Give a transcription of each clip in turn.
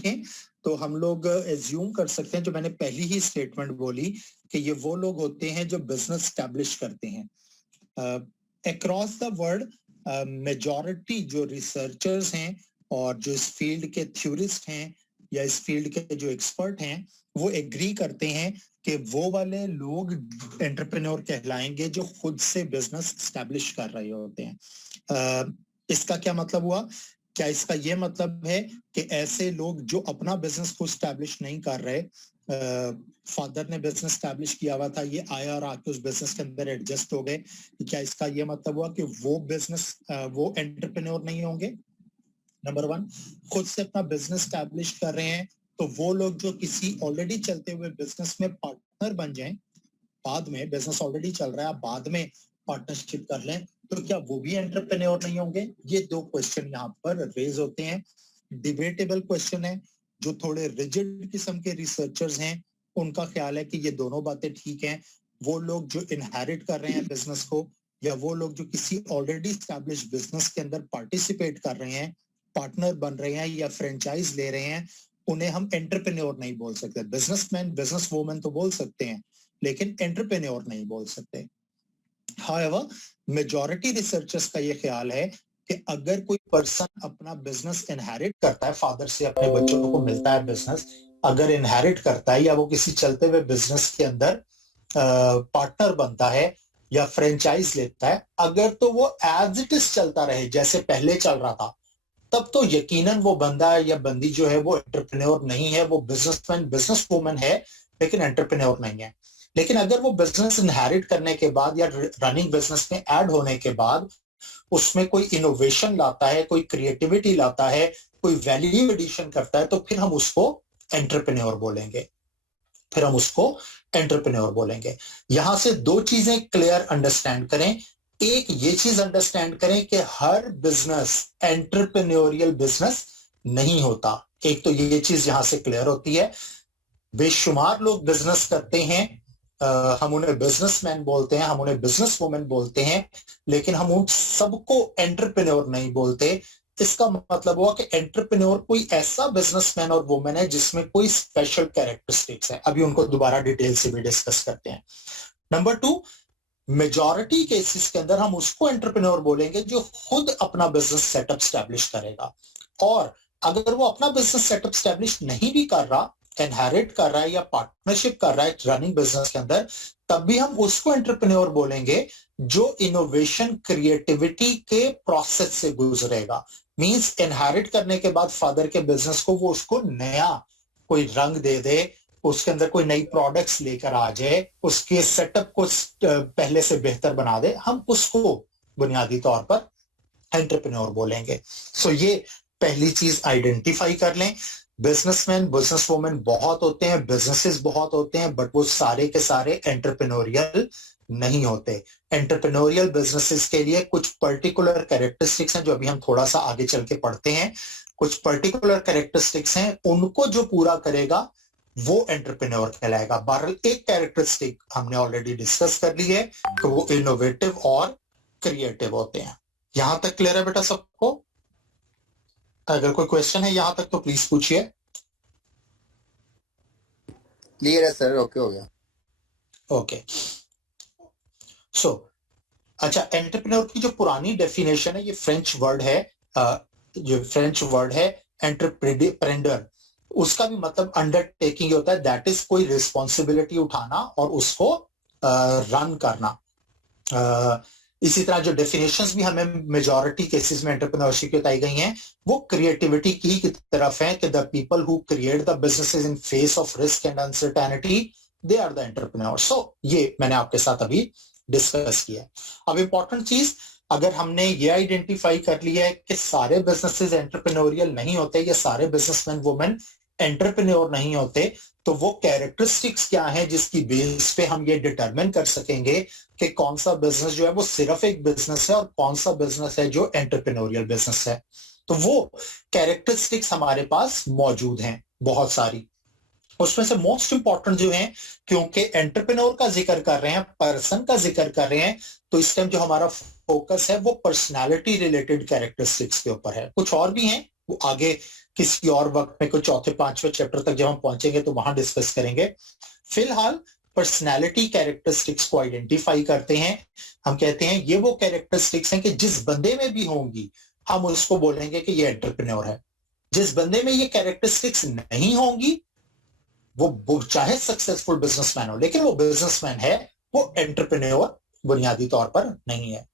देखें तो हम लोग एज्यूम कर सकते हैं, जो मैंने पहली ही स्टेटमेंट बोली, कि ये वो लोग होते हैं जो बिजनेस स्टैब्लिश करते हैं। अक्रॉस द वर्ल्ड मेजॉरिटी जो रिसर्चर्स हैं और जो इस फील्ड के थ्योरिस्ट हैं या इस फील्ड के जो एक्सपर्ट हैं, वो एग्री करते हैं कि वो वाले लोग एंटरप्रेन्योर कहलाएंगे जो खुद से बिजनेस स्टैब्लिश कर रहे होते हैं। इसका क्या मतलब हुआ? क्या इसका ये मतलब है कि ऐसे लोग जो अपना बिजनेस खुद स्टैब्लिश नहीं कर रहे, फादर ने बिजनेस स्टैब्लिश किया हुआ था, ये आया और आके उस बिजनेस के अंदर एडजस्ट हो गए, क्या इसका ये मतलब हुआ कि वो एंटरप्रेन्योर नहीं होंगे? नंबर वन, खुद से अपना बिजनेस स्टैब्लिश कर रहे हैं तो वो लोग जो किसी ऑलरेडी चलते हुए बिजनेस में पार्टनर बन जाएं, बाद में बिजनेस ऑलरेडी चल रहा है, आप बाद में पार्टनरशिप कर लें, तो क्या वो भी एंटरप्रेन्योर नहीं होंगे? ये दो क्वेश्चन यहाँ पर रेज होते हैं। डिबेटेबल क्वेश्चन है। जो थोड़े रिजिड किस्म के रिसर्चर्स हैं, उनका ख्याल है कि ये दोनों बातें ठीक हैं। वो लोग जो इनहेरिट कर रहे हैं बिजनेस को, या वो लोग जो किसी ऑलरेडी स्टैब्लिश बिजनेस के अंदर पार्टिसिपेट कर रहे हैं, पार्टनर बन रहे हैं या फ्रेंचाइज ले रहे हैं, उन्हें हम एंटरप्रेन्योर नहीं बोल सकते। बिजनेसमैन, बिजनेस वूमन तो बोल सकते हैं, लेकिन एंटरप्रेन्योर नहीं बोल सकते। However, मेजॉरिटी रिसर्चर्स का ये ख्याल है कि अगर कोई पर्सन अपना बिजनेस इनहेरिट करता है, फादर से अपने बच्चों को मिलता है बिजनेस, अगर इनहेरिट करता है या वो किसी चलते हुए बिजनेस के अंदर पार्टनर बनता है या फ्रेंचाइज लेता है, अगर तो वो एज इट इज चलता रहे जैसे पहले चल रहा था, तब तो यकीनन वो बंदा या बंदी जो है वो एंटरप्रेन्योर नहीं है, वो बिजनेसमैन, बिजनेस वूमन है, लेकिन एंटरप्रेन्योर नहीं है। लेकिन अगर वो बिजनेस इनहेरिट करने के बाद या रनिंग बिजनेस में ऐड होने के बाद उसमें कोई इनोवेशन लाता है, कोई क्रिएटिविटी लाता है, कोई वैल्यू एडिशन करता है, तो फिर हम उसको एंटरप्रेन्योर बोलेंगे। यहां से दो चीजें क्लियर अंडरस्टैंड करें। एक ये चीज अंडरस्टैंड करें कि हर बिजनेस एंटरप्रेन्योरियल बिजनेस नहीं होता। एक तो ये चीज यहां से क्लियर होती है। बेशुमार लोग बिजनेस करते हैं, हम उन्हें बिजनेसमैन बोलते हैं, हम उन्हें बिजनेस वुमेन बोलते हैं, लेकिन हम उन सबको एंटरप्रेन्योर नहीं बोलते। इसका मतलब हुआ कि एंटरप्रेन्योर कोई ऐसा बिजनेसमैन और वुमेन है जिसमें कोई स्पेशल कैरेक्टरिस्टिक्स है। अभी उनको दोबारा डिटेल से भी डिस्कस करते हैं। नंबर टू, मेजॉरिटी केसेस के अंदर हम उसको एंटरप्रेन्योर बोलेंगे जो खुद अपना बिजनेस सेटअप स्टैब्लिश करेगा। और अगर वो अपना बिजनेस सेटअप स्टैब्लिश नहीं भी कर रहा, इनहेरिट कर रहा है या पार्टनरशिप कर रहा है रनिंग बिजनेस के अंदर, तब भी हम उसको एंटरप्रेन्योर बोलेंगे जो इनोवेशन, क्रिएटिविटी के प्रोसेस से गुजरेगा। मींस इनहेरिट करने के बाद फादर के बिजनेस को वो उसको नया कोई रंग दे दे, उसके अंदर कोई नई प्रोडक्ट्स लेकर आ जाए, उसके सेटअप को पहले से बेहतर बना दे, हम उसको बुनियादी तौर पर एंटरप्रेन्योर बोलेंगे। सो ये पहली चीज आइडेंटिफाई कर लें। बिजनेसमैन, बिजनेस वुमेन बहुत होते हैं, बिजनेसेस बहुत होते हैं, बट वो सारे के सारे एंटरप्रेन्योरियल नहीं होते। एंटरप्रेन्योरियल बिजनेसेस के लिए कुछ पर्टिकुलर कैरेक्टरिस्टिक्स हैं जो अभी हम थोड़ा सा आगे चल के पढ़ते हैं। कुछ पर्टिकुलर कैरेक्टरिस्टिक्स हैं, उनको जो पूरा करेगा वो एंटरप्रेन्योर कहलाएगा। बहरहाल एक कैरेक्टरिस्टिक हमने ऑलरेडी डिस्कस कर ली है कि वो इनोवेटिव और क्रिएटिव होते हैं। यहां तक क्लियर है बेटा सबको? अगर कोई क्वेश्चन है यहां तक तो प्लीज पूछिए। क्लियर है सर, ओके हो गया। ओके, सो अच्छा, एंटरप्रेन्योर की जो पुरानी डेफिनेशन है, ये फ्रेंच वर्ड है, जो फ्रेंच वर्ड है एंटरप्रेन्योर, उसका भी मतलब अंडरटेकिंग होता है, दैट इज कोई रिस्पॉन्सिबिलिटी उठाना और उसको रन करना। इसी तरह जो डेफिनेशंस भी हमें मेजॉरिटी केसेस में एंटरप्रेन्योरशिप की बताई गई हैं, वो क्रिएटिविटी की तरफ है कि the people who create the businesses in face of risk and uncertainty, they are the entrepreneur. So ये मैंने आपके साथ अभी डिस्कस किया। अब इंपॉर्टेंट चीज, अगर हमने ये आइडेंटिफाई कर लिया है कि सारे बिजनेसेस एंटरप्रेन्योरियल नहीं होते या सारे बिजनेसमैन वुमेन एंटरप्रेन्योर नहीं होते, तो वो कैरेक्टरिस्टिक्स क्या है जिसकी बेस पे हम ये डिटरमिन कर सकेंगे कि कौन सा बिजनेस जो है वो सिर्फ एक बिजनेस है और कौन सा बिजनेस है जो एंटरप्रेन्योरियल बिजनेस है। तो वो कैरेक्टरिस्टिक्स हमारे पास मौजूद हैं बहुत सारी। उसमें से मोस्ट इंपॉर्टेंट जो है, क्योंकि एंटरप्रेन्योर का जिक्र कर रहे हैं, पर्सन का जिक्र कर रहे हैं, तो इस टाइम जो हमारा फोकस है वो पर्सनालिटी रिलेटेड कैरेक्टरिस्टिक्स के ऊपर है। कुछ और भी हैं वो आगे किसी और वक्त में कोई चौथे पांचवें चैप्टर तक जब हम पहुंचेंगे तो वहां डिस्कस करेंगे। फिलहाल पर्सनैलिटी कैरेक्टरिस्टिक्स को आइडेंटिफाई करते हैं। हम कहते हैं ये वो कैरेक्टरिस्टिक्स हैं कि जिस बंदे में भी होंगी हम उसको बोलेंगे कि ये एंटरप्रेन्योर है। जिस बंदे में ये कैरेक्टरिस्टिक्स नहीं होंगी वो चाहे सक्सेसफुल बिजनेसमैन हो, लेकिन वो बिजनेसमैन है, वो एंटरप्रेन्योर बुनियादी तौर पर नहीं है।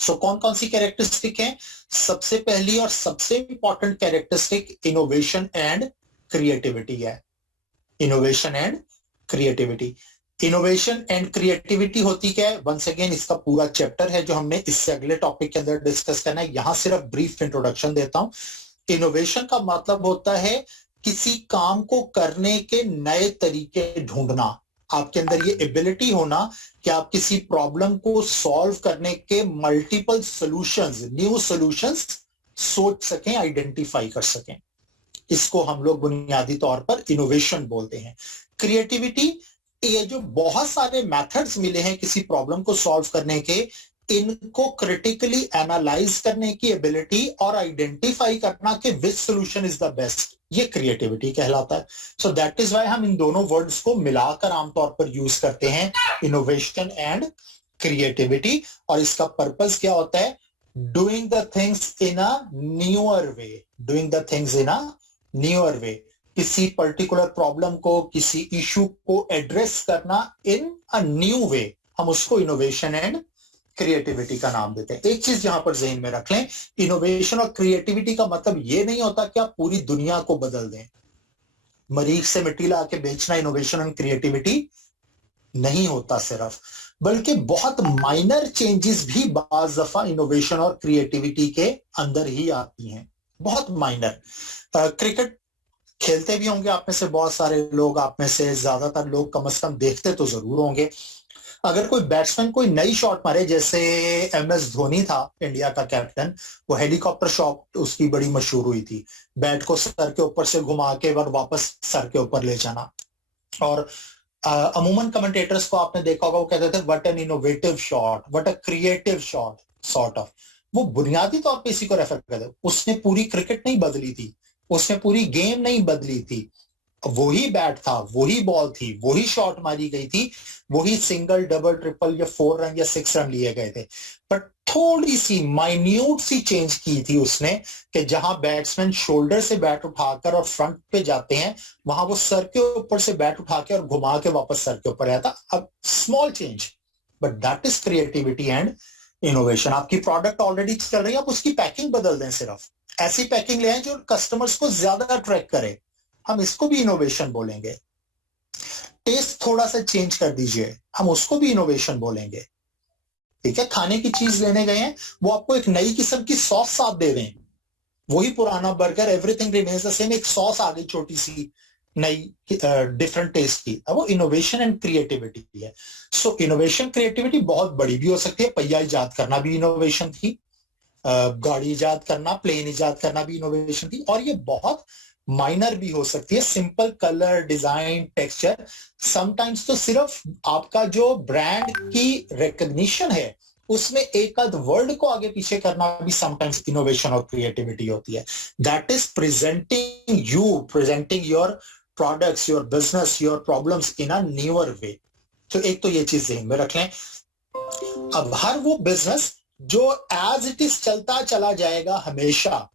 सो कौन कौन सी कैरेक्टरिस्टिक है? सबसे पहली और सबसे important characteristic innovation and creativity है। Innovation and creativity. Innovation and creativity होती क्या है? वंस अगेन इसका पूरा चैप्टर है जो हमने इससे अगले टॉपिक के अंदर डिस्कस करना है, यहां सिर्फ ब्रीफ इंट्रोडक्शन देता हूं। इनोवेशन का मतलब होता है किसी काम को करने के नए तरीके ढूंढना। आपके अंदर ये एबिलिटी होना कि आप किसी प्रॉब्लम को सॉल्व करने के मल्टीपल सॉल्यूशंस, न्यू सॉल्यूशंस सोच सकें, आइडेंटिफाई कर सकें। इसको हम लोग बुनियादी तौर पर इनोवेशन बोलते हैं। क्रिएटिविटी, ये जो बहुत सारे मेथड्स मिले हैं किसी प्रॉब्लम को सॉल्व करने के, इनको क्रिटिकली एनालाइज करने की एबिलिटी और आइडेंटिफाई करना कि विच सॉल्यूशन इज द बेस्ट, ये क्रिएटिविटी कहलाता है। सो दैट इज व्हाई हम इन दोनों वर्ड्स को मिलाकर आमतौर पर यूज करते हैं, इनोवेशन एंड क्रिएटिविटी। और इसका पर्पस क्या होता है? Doing the things in a newer way. Doing the things in a newer way, किसी पर्टिकुलर प्रॉब्लम को, किसी इशू को एड्रेस करना इन अ न्यू वे, हम उसको इनोवेशन एंड क्रिएटिविटी का नाम देते हैं। एक चीज यहां पर ज़हन में रख लें, इनोवेशन और क्रिएटिविटी का मतलब ये नहीं होता कि आप पूरी दुनिया को बदल दें। मरीज से मिट्टी ला के बेचना इनोवेशन एंड क्रिएटिविटी नहीं होता सिर्फ, बल्कि बहुत माइनर चेंजेस भी बाज दफा इनोवेशन और क्रिएटिविटी के अंदर ही आती हैं, बहुत माइनर। क्रिकेट खेलते भी होंगे आप में से बहुत सारे लोग, आप में से ज्यादातर लोग कम से कम देखते तो जरूर होंगे। अगर कोई बैट्समैन कोई नई शॉट मारे, जैसे MS धोनी था इंडिया का कैप्टन, वो हेलीकॉप्टर शॉट उसकी बड़ी मशहूर हुई थी, बैट को सर के ऊपर से घुमा के और वापस सर के ऊपर ले जाना। और अमूमन कमेंटेटर्स को आपने देखा होगा, वो कहते थे what an innovative shot, what a creative shot, sort of. वो बुनियादी तौर पे इसी को रेफर करते। उसने पूरी क्रिकेट नहीं बदली थी, उसने पूरी गेम नहीं बदली थी, वही बैट था, वही बॉल थी, वही शॉट मारी गई थी, वही सिंगल, डबल, ट्रिपल या 4 रन या 6 रन लिए गए थे, पर थोड़ी सी माइन्यूट सी चेंज की थी उसने कि जहां बैट्समैन शोल्डर से बैट उठाकर और फ्रंट पे जाते हैं, वहां वो सर के ऊपर से बैट उठा के और घुमा के वापस सर के ऊपर आया था। अब small change, but that is creativity and innovation. आपकी प्रोडक्ट ऑलरेडी चल रही है, आप उसकी पैकिंग बदल दें, सिर्फ ऐसी पैकिंग ले आए जो कस्टमर्स को ज्यादा अट्रैक्ट करे, हम इसको भी इनोवेशन बोलेंगे। टेस्ट थोड़ा सा चेंज कर दीजिए, हम उसको भी इनोवेशन बोलेंगे। ठीक है, खाने की चीज लेने गए हैं, वो आपको एक नई किस्म की सॉस साथ दे दें, वही पुराना burger, everything remains the same, एक सॉस आ गई छोटी सी नई, डिफरेंट टेस्ट की, अब वो इनोवेशन एंड क्रिएटिविटी है। सो इनोवेशन क्रिएटिविटी बहुत बड़ी भी हो सकती है। पहिया इजाद करना भी इनोवेशन थी, गाड़ी इजाद करना, प्लेन इजाद करना भी इनोवेशन थी, और ये बहुत माइनर भी हो सकती है। Simple colour, design, texture, sometimes तो सिर्फ आपका जो ब्रांड की रिकॉग्निशन है उसमें एक आध वर्ड को आगे पीछे करना भी समटाइम्स इनोवेशन और क्रिएटिविटी होती है। That is presenting your products, your business, your problems in a newer way. तो एक तो ये चीज ध्यान में रख लें। अब हर वो बिजनेस जो एज इट इज चलता चला जाएगा, हमेशा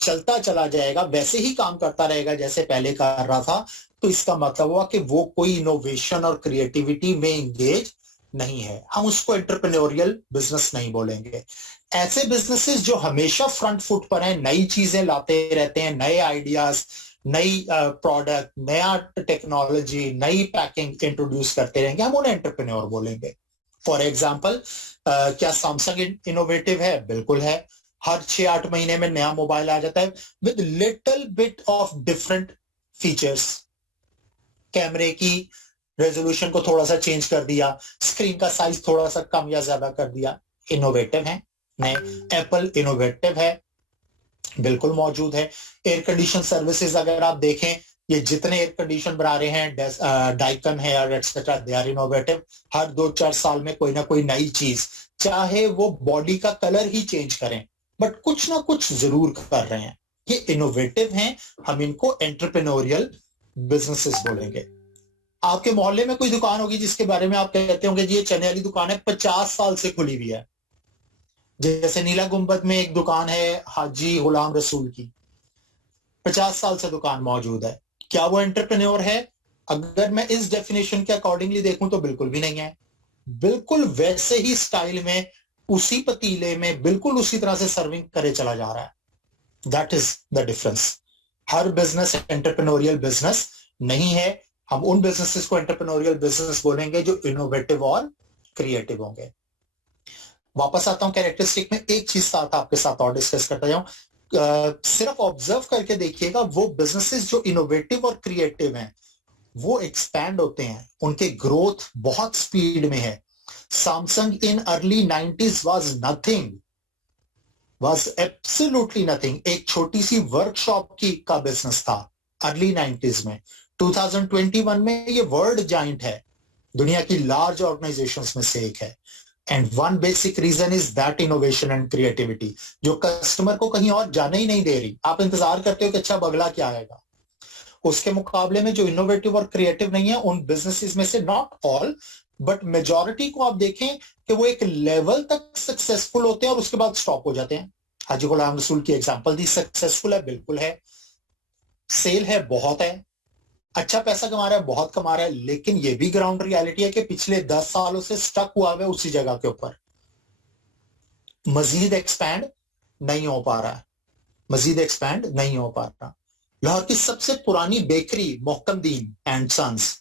चलता चला जाएगा, वैसे ही काम करता रहेगा जैसे पहले कर रहा था, तो इसका मतलब हुआ कि वो कोई इनोवेशन और क्रिएटिविटी में इंगेज नहीं है, हम उसको एंटरप्रेन्योरियल बिजनेस नहीं बोलेंगे। ऐसे बिजनेसेस जो हमेशा फ्रंट फुट पर हैं, नई चीजें लाते रहते हैं, नए आइडियाज, नई प्रोडक्ट, नया टेक्नोलॉजी, नई पैकिंग इंट्रोड्यूस करते रहेंगे, हम उन्हें एंटरप्रेन्योर बोलेंगे। फॉर एग्जाम्पल, क्या सैमसंग इनोवेटिव है? बिल्कुल है। हर 6-8 महीने में नया मोबाइल आ जाता है with little bit of different features. कैमरे की रेजोल्यूशन को थोड़ा सा चेंज कर दिया, स्क्रीन का साइज थोड़ा सा कम या ज्यादा कर दिया, इनोवेटिव है। नए एप्पल इनोवेटिव है, बिल्कुल मौजूद है। एयर कंडीशन सर्विसेज अगर आप देखें, ये जितने एयर कंडीशन बना रहे हैं, डाइकन है और एक्सेट्रा, दे आर इनोवेटिव। हर 2-4 साल में कोई ना कोई नई चीज, चाहे वो बॉडी का कलर ही चेंज करें, बट कुछ ना कुछ जरूर कर रहे हैं। ये इनोवेटिव हैं, हम इनको एंटरप्रेन्योरियल बिजनेसेस बोलेंगे। आपके मोहल्ले में कोई दुकान होगी जिसके बारे में आप कहते होंगे जी ये चने वाली दुकान है, 50 साल से खुली हुई है। जैसे नीला गुंबद में एक दुकान है हाजी गुलाम रसूल की, 50 साल से दुकान मौजूद है। क्या वो एंटरप्रेन्योर है? अगर मैं इस डेफिनेशन के अकॉर्डिंगली देखूं तो बिल्कुल भी नहीं है। बिल्कुल वैसे ही स्टाइल में, उसी पतीले में, बिल्कुल उसी तरह से सर्विंग करे चला जा रहा है। That is the difference. Her business entrepreneurial business नहीं है। हम उन बिजनेसेस को एंटरप्रेन्योरियल बिजनेस बोलेंगे जो इनोवेटिव और क्रिएटिव होंगे। वापस आता हूं कैरेक्टरिस्टिक में, एक चीज साथ आपके साथ और डिस्कस करता जाऊं। सिर्फ ऑब्जर्व करके देखिएगा, वो बिजनेसेस जो इनोवेटिव और क्रिएटिव हैं वो एक्सपैंड होते हैं, उनके ग्रोथ बहुत स्पीड में है। Samsung in early 90s was absolutely nothing। एक छोटी सी वर्कशॉप की का बिजनेस था अर्ली 90s में। 2021 में ये वर्ल्ड जाइंट है, दुनिया की लार्ज ऑर्गेनाइजेशंस में से एक है। And one basic reason is that innovation and creativity, जो कस्टमर को कहीं और जाने ही नहीं दे रही। आप इंतजार करते हो कि अच्छा बगला क्या आएगा। उसके मुकाबले में जो इनोवेटिव और क्रिएटिव नहीं है, उन बिजनेसेस में से, नॉट ऑल बट मेजॉरिटी को आप देखें कि वो एक लेवल तक सक्सेसफुल होते हैं और उसके बाद स्टॉप हो जाते हैं। हाजी गुलाम रसूल की एग्जांपल दी, सक्सेसफुल है, बिल्कुल है, सेल है, बहुत है, अच्छा पैसा कमा रहा है, बहुत कमा रहा है, लेकिन ये भी ग्राउंड रियलिटी है कि पिछले 10 सालों से स्टक हुआ है उसी जगह के ऊपर। मजीद एक्सपैंड नहीं हो पा रहा है, मजीद एक्सपैंड नहीं हो पा रहा। लाहौर की सबसे पुरानी बेकरी मोहकमदीन एंड सन्स,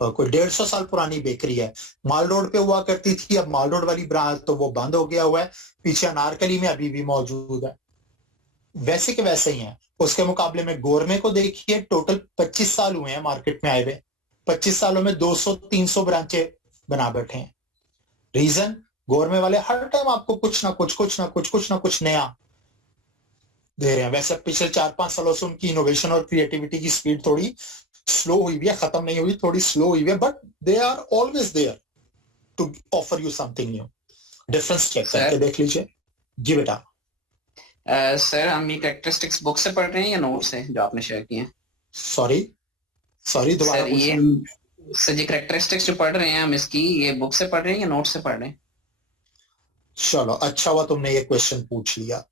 कोई 150 साल पुरानी बेकरी है, माल रोड पे हुआ करती थी। अब माल रोड वाली ब्रांच तो वो बंद हो गया हुआ है, पीछे अनारकली में अभी भी मौजूद है, वैसे के वैसे ही है। उसके मुकाबले में गोरमे को देखिए, टोटल 25 साल हुए हैं मार्केट में आए हुए, 25 सालों में 200-300 ब्रांचें बना बैठे हैं। रीजन, गोरमे वाले हर टाइम आपको कुछ ना कुछ नया दे रहे हैं। वैसे पिछले 4-5 सालों से उनकी इनोवेशन और क्रिएटिविटी की स्पीड थोड़ी स्लो हुई है, खत्म नहीं हुई, थोड़ी स्लो हुई है, but they are always there to offer you something new. Difference check करके देख लीजिए। जी बेटा। सर हम ये कैरेक्टरिस्टिक्स बुक से पढ़ रहे हैं या नोट से जो आपने शेयर किए हैं? सॉरी दोबारा ये सर ये कैरेक्टरिस्टिक्स जो पढ़ रहे हैं हम इसकी, ये बुक से पढ़ रहे हैं या नोट से पढ़ रहे हैं? चलो अच्छा हुआ तुमने ये क्वेश्चन पूछ लिया।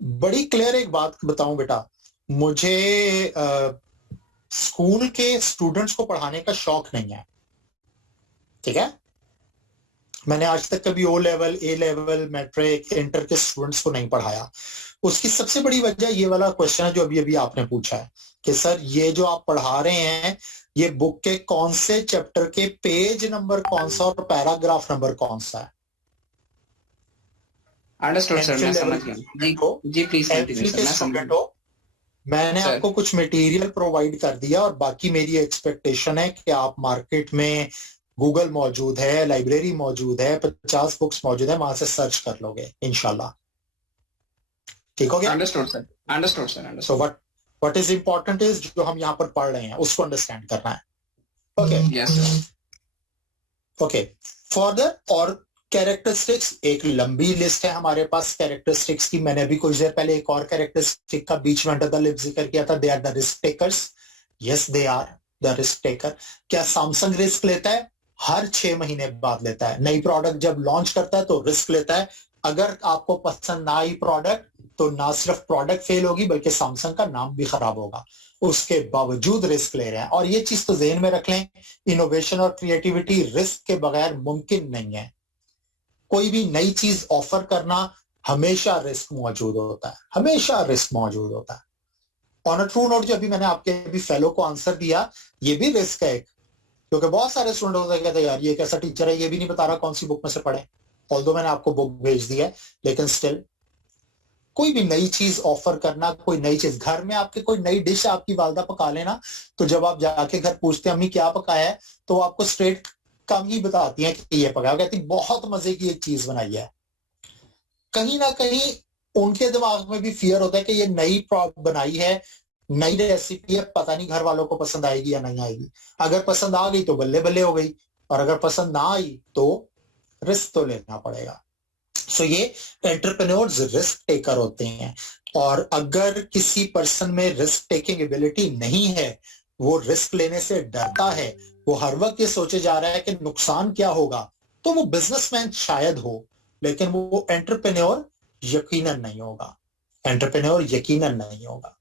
बड़ी क्लियर एक बात बताऊं बेटा, मुझे स्कूल के स्टूडेंट्स को पढ़ाने का शौक नहीं है, ठीक है। मैंने आज तक कभी ओ लेवल, ए लेवल, मैट्रिक, इंटर के स्टूडेंट्स को नहीं पढ़ाया। उसकी सबसे बड़ी वजह ये वाला क्वेश्चन है जो अभी अभी आपने पूछा है कि सर ये जो आप पढ़ा रहे हैं ये बुक के कौन से चैप्टर के पेज नंबर कौन सा और पैराग्राफ नंबर कौन सा है। अंडरस्टूड सर, मैं समझ गया। जी प्लीज कंटिन्यू सर, मैं समझ गया। मैंने आपको कुछ मटेरियल प्रोवाइड कर दिया और बाकी मेरी एक्सपेक्टेशन है कि आप मार्केट में, गूगल मौजूद है, लाइब्रेरी मौजूद है, 50 बुक्स मौजूद है, वहां से सर्च कर लोगे इंशाल्लाह। ठीक हो गया? Understood sir, understood sir. So what is important is जो हम यहाँ पर पढ़ रहे हैं उसको अंडरस्टैंड करना है। Okay yes sir. Okay, further और कैरेक्टरिस्टिक्स, एक लंबी लिस्ट है हमारे पास कैरेक्टरिस्टिक्स की। मैंने अभी कुछ देर पहले एक और कैरेक्टरिस्टिक का बीच में अंडर द लिप जिक्र किया था, they are the risk takers. Yes they are the risk taker. क्या सैमसंग रिस्क लेता है? हर 6 महीने बाद लेता है। नई प्रोडक्ट जब लॉन्च करता है तो रिस्क लेता है। अगर आपको पसंद ना आई प्रोडक्ट तो ना सिर्फ प्रोडक्ट फेल होगी बल्कि सैमसंग का नाम भी खराब होगा, उसके बावजूद रिस्क ले रहे हैं। और ये चीज तो ज़हन में रख लें, इनोवेशन और क्रिएटिविटी रिस्क के बगैर मुमकिन नहीं है। कोई भी नई चीज ऑफर करना हमेशा रिस्क मौजूद होता है, हमेशा रिस्क मौजूद होता है। ऑन अ ट्रू नोट, जो अभी मैंने आपके अभी फेलो को आंसर दिया, ये भी रिस्क है एक, क्योंकि बहुत सारे स्टूडेंट होते कहते हैं यार ये कैसा टीचर है, ये भी नहीं बता रहा कौन सी बुक में से पढ़े। ऑल्दो मैंने आपको बुक भेज दी है, लेकिन स्टिल कोई भी नई चीज ऑफर करना, कोई नई चीज, घर में आपके कोई नई डिश आपकी वालदा पका लेना, तो जब आप जाके घर पूछते हैं अम्मी क्या पकाया है, तो आपको स्ट्रेट कम ही बताती हैं कि ये पकाया, कहती बहुत मजे की एक चीज बनाई है। कहीं ना कहीं उनके दिमाग में भी फियर होता है कि ये नई बनाई है, नई रेसिपी है, पता नहीं घर वालों को पसंद आएगी या नहीं आएगी। अगर पसंद आ गई तो बल्ले बल्ले हो गई, और अगर पसंद ना आई तो रिस्क तो लेना पड़ेगा। सो ये एंटरप्रेन्योर्स रिस्क टेकर होते हैं, और अगर किसी पर्सन में रिस्क टेकिंग एबिलिटी नहीं है, वो रिस्क लेने से डरता है, वो हर वक्त ये सोचे जा रहा है कि नुकसान क्या होगा, तो वो बिजनेसमैन शायद हो, लेकिन वो एंटरप्रेन्योर यकीनन नहीं होगा। एंटरप्रेन्योर यकीनन नहीं होगा।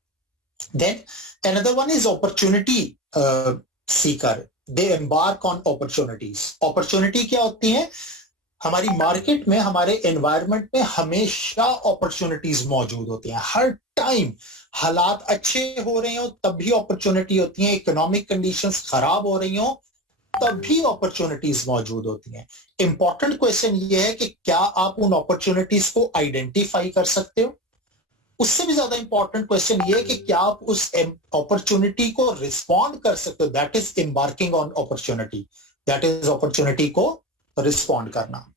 Then another one is opportunity seeker. They embark on opportunities. Opportunity क्या होती है? हमारी मार्केट में, हमारे एनवायरनमेंट में हमेशा अपॉर्चुनिटीज मौजूद होती हैं। हर टाइम हालात अच्छे हो रहे हो तब भी अपॉर्चुनिटी होती है, इकोनॉमिक कंडीशंस खराब हो रही हो तब भी अपॉर्चुनिटीज मौजूद होती हैं। इंपॉर्टेंट क्वेश्चन ये है कि क्या आप उन अपॉर्चुनिटीज को आइडेंटिफाई कर सकते हो? उससे भी ज्यादा इंपॉर्टेंट क्वेश्चन ये है कि क्या आप उस अपॉर्चुनिटी को रिस्पॉन्ड कर सकते हो? That is embarking on opportunity. That is opportunity को रिस्पॉन्ड करना।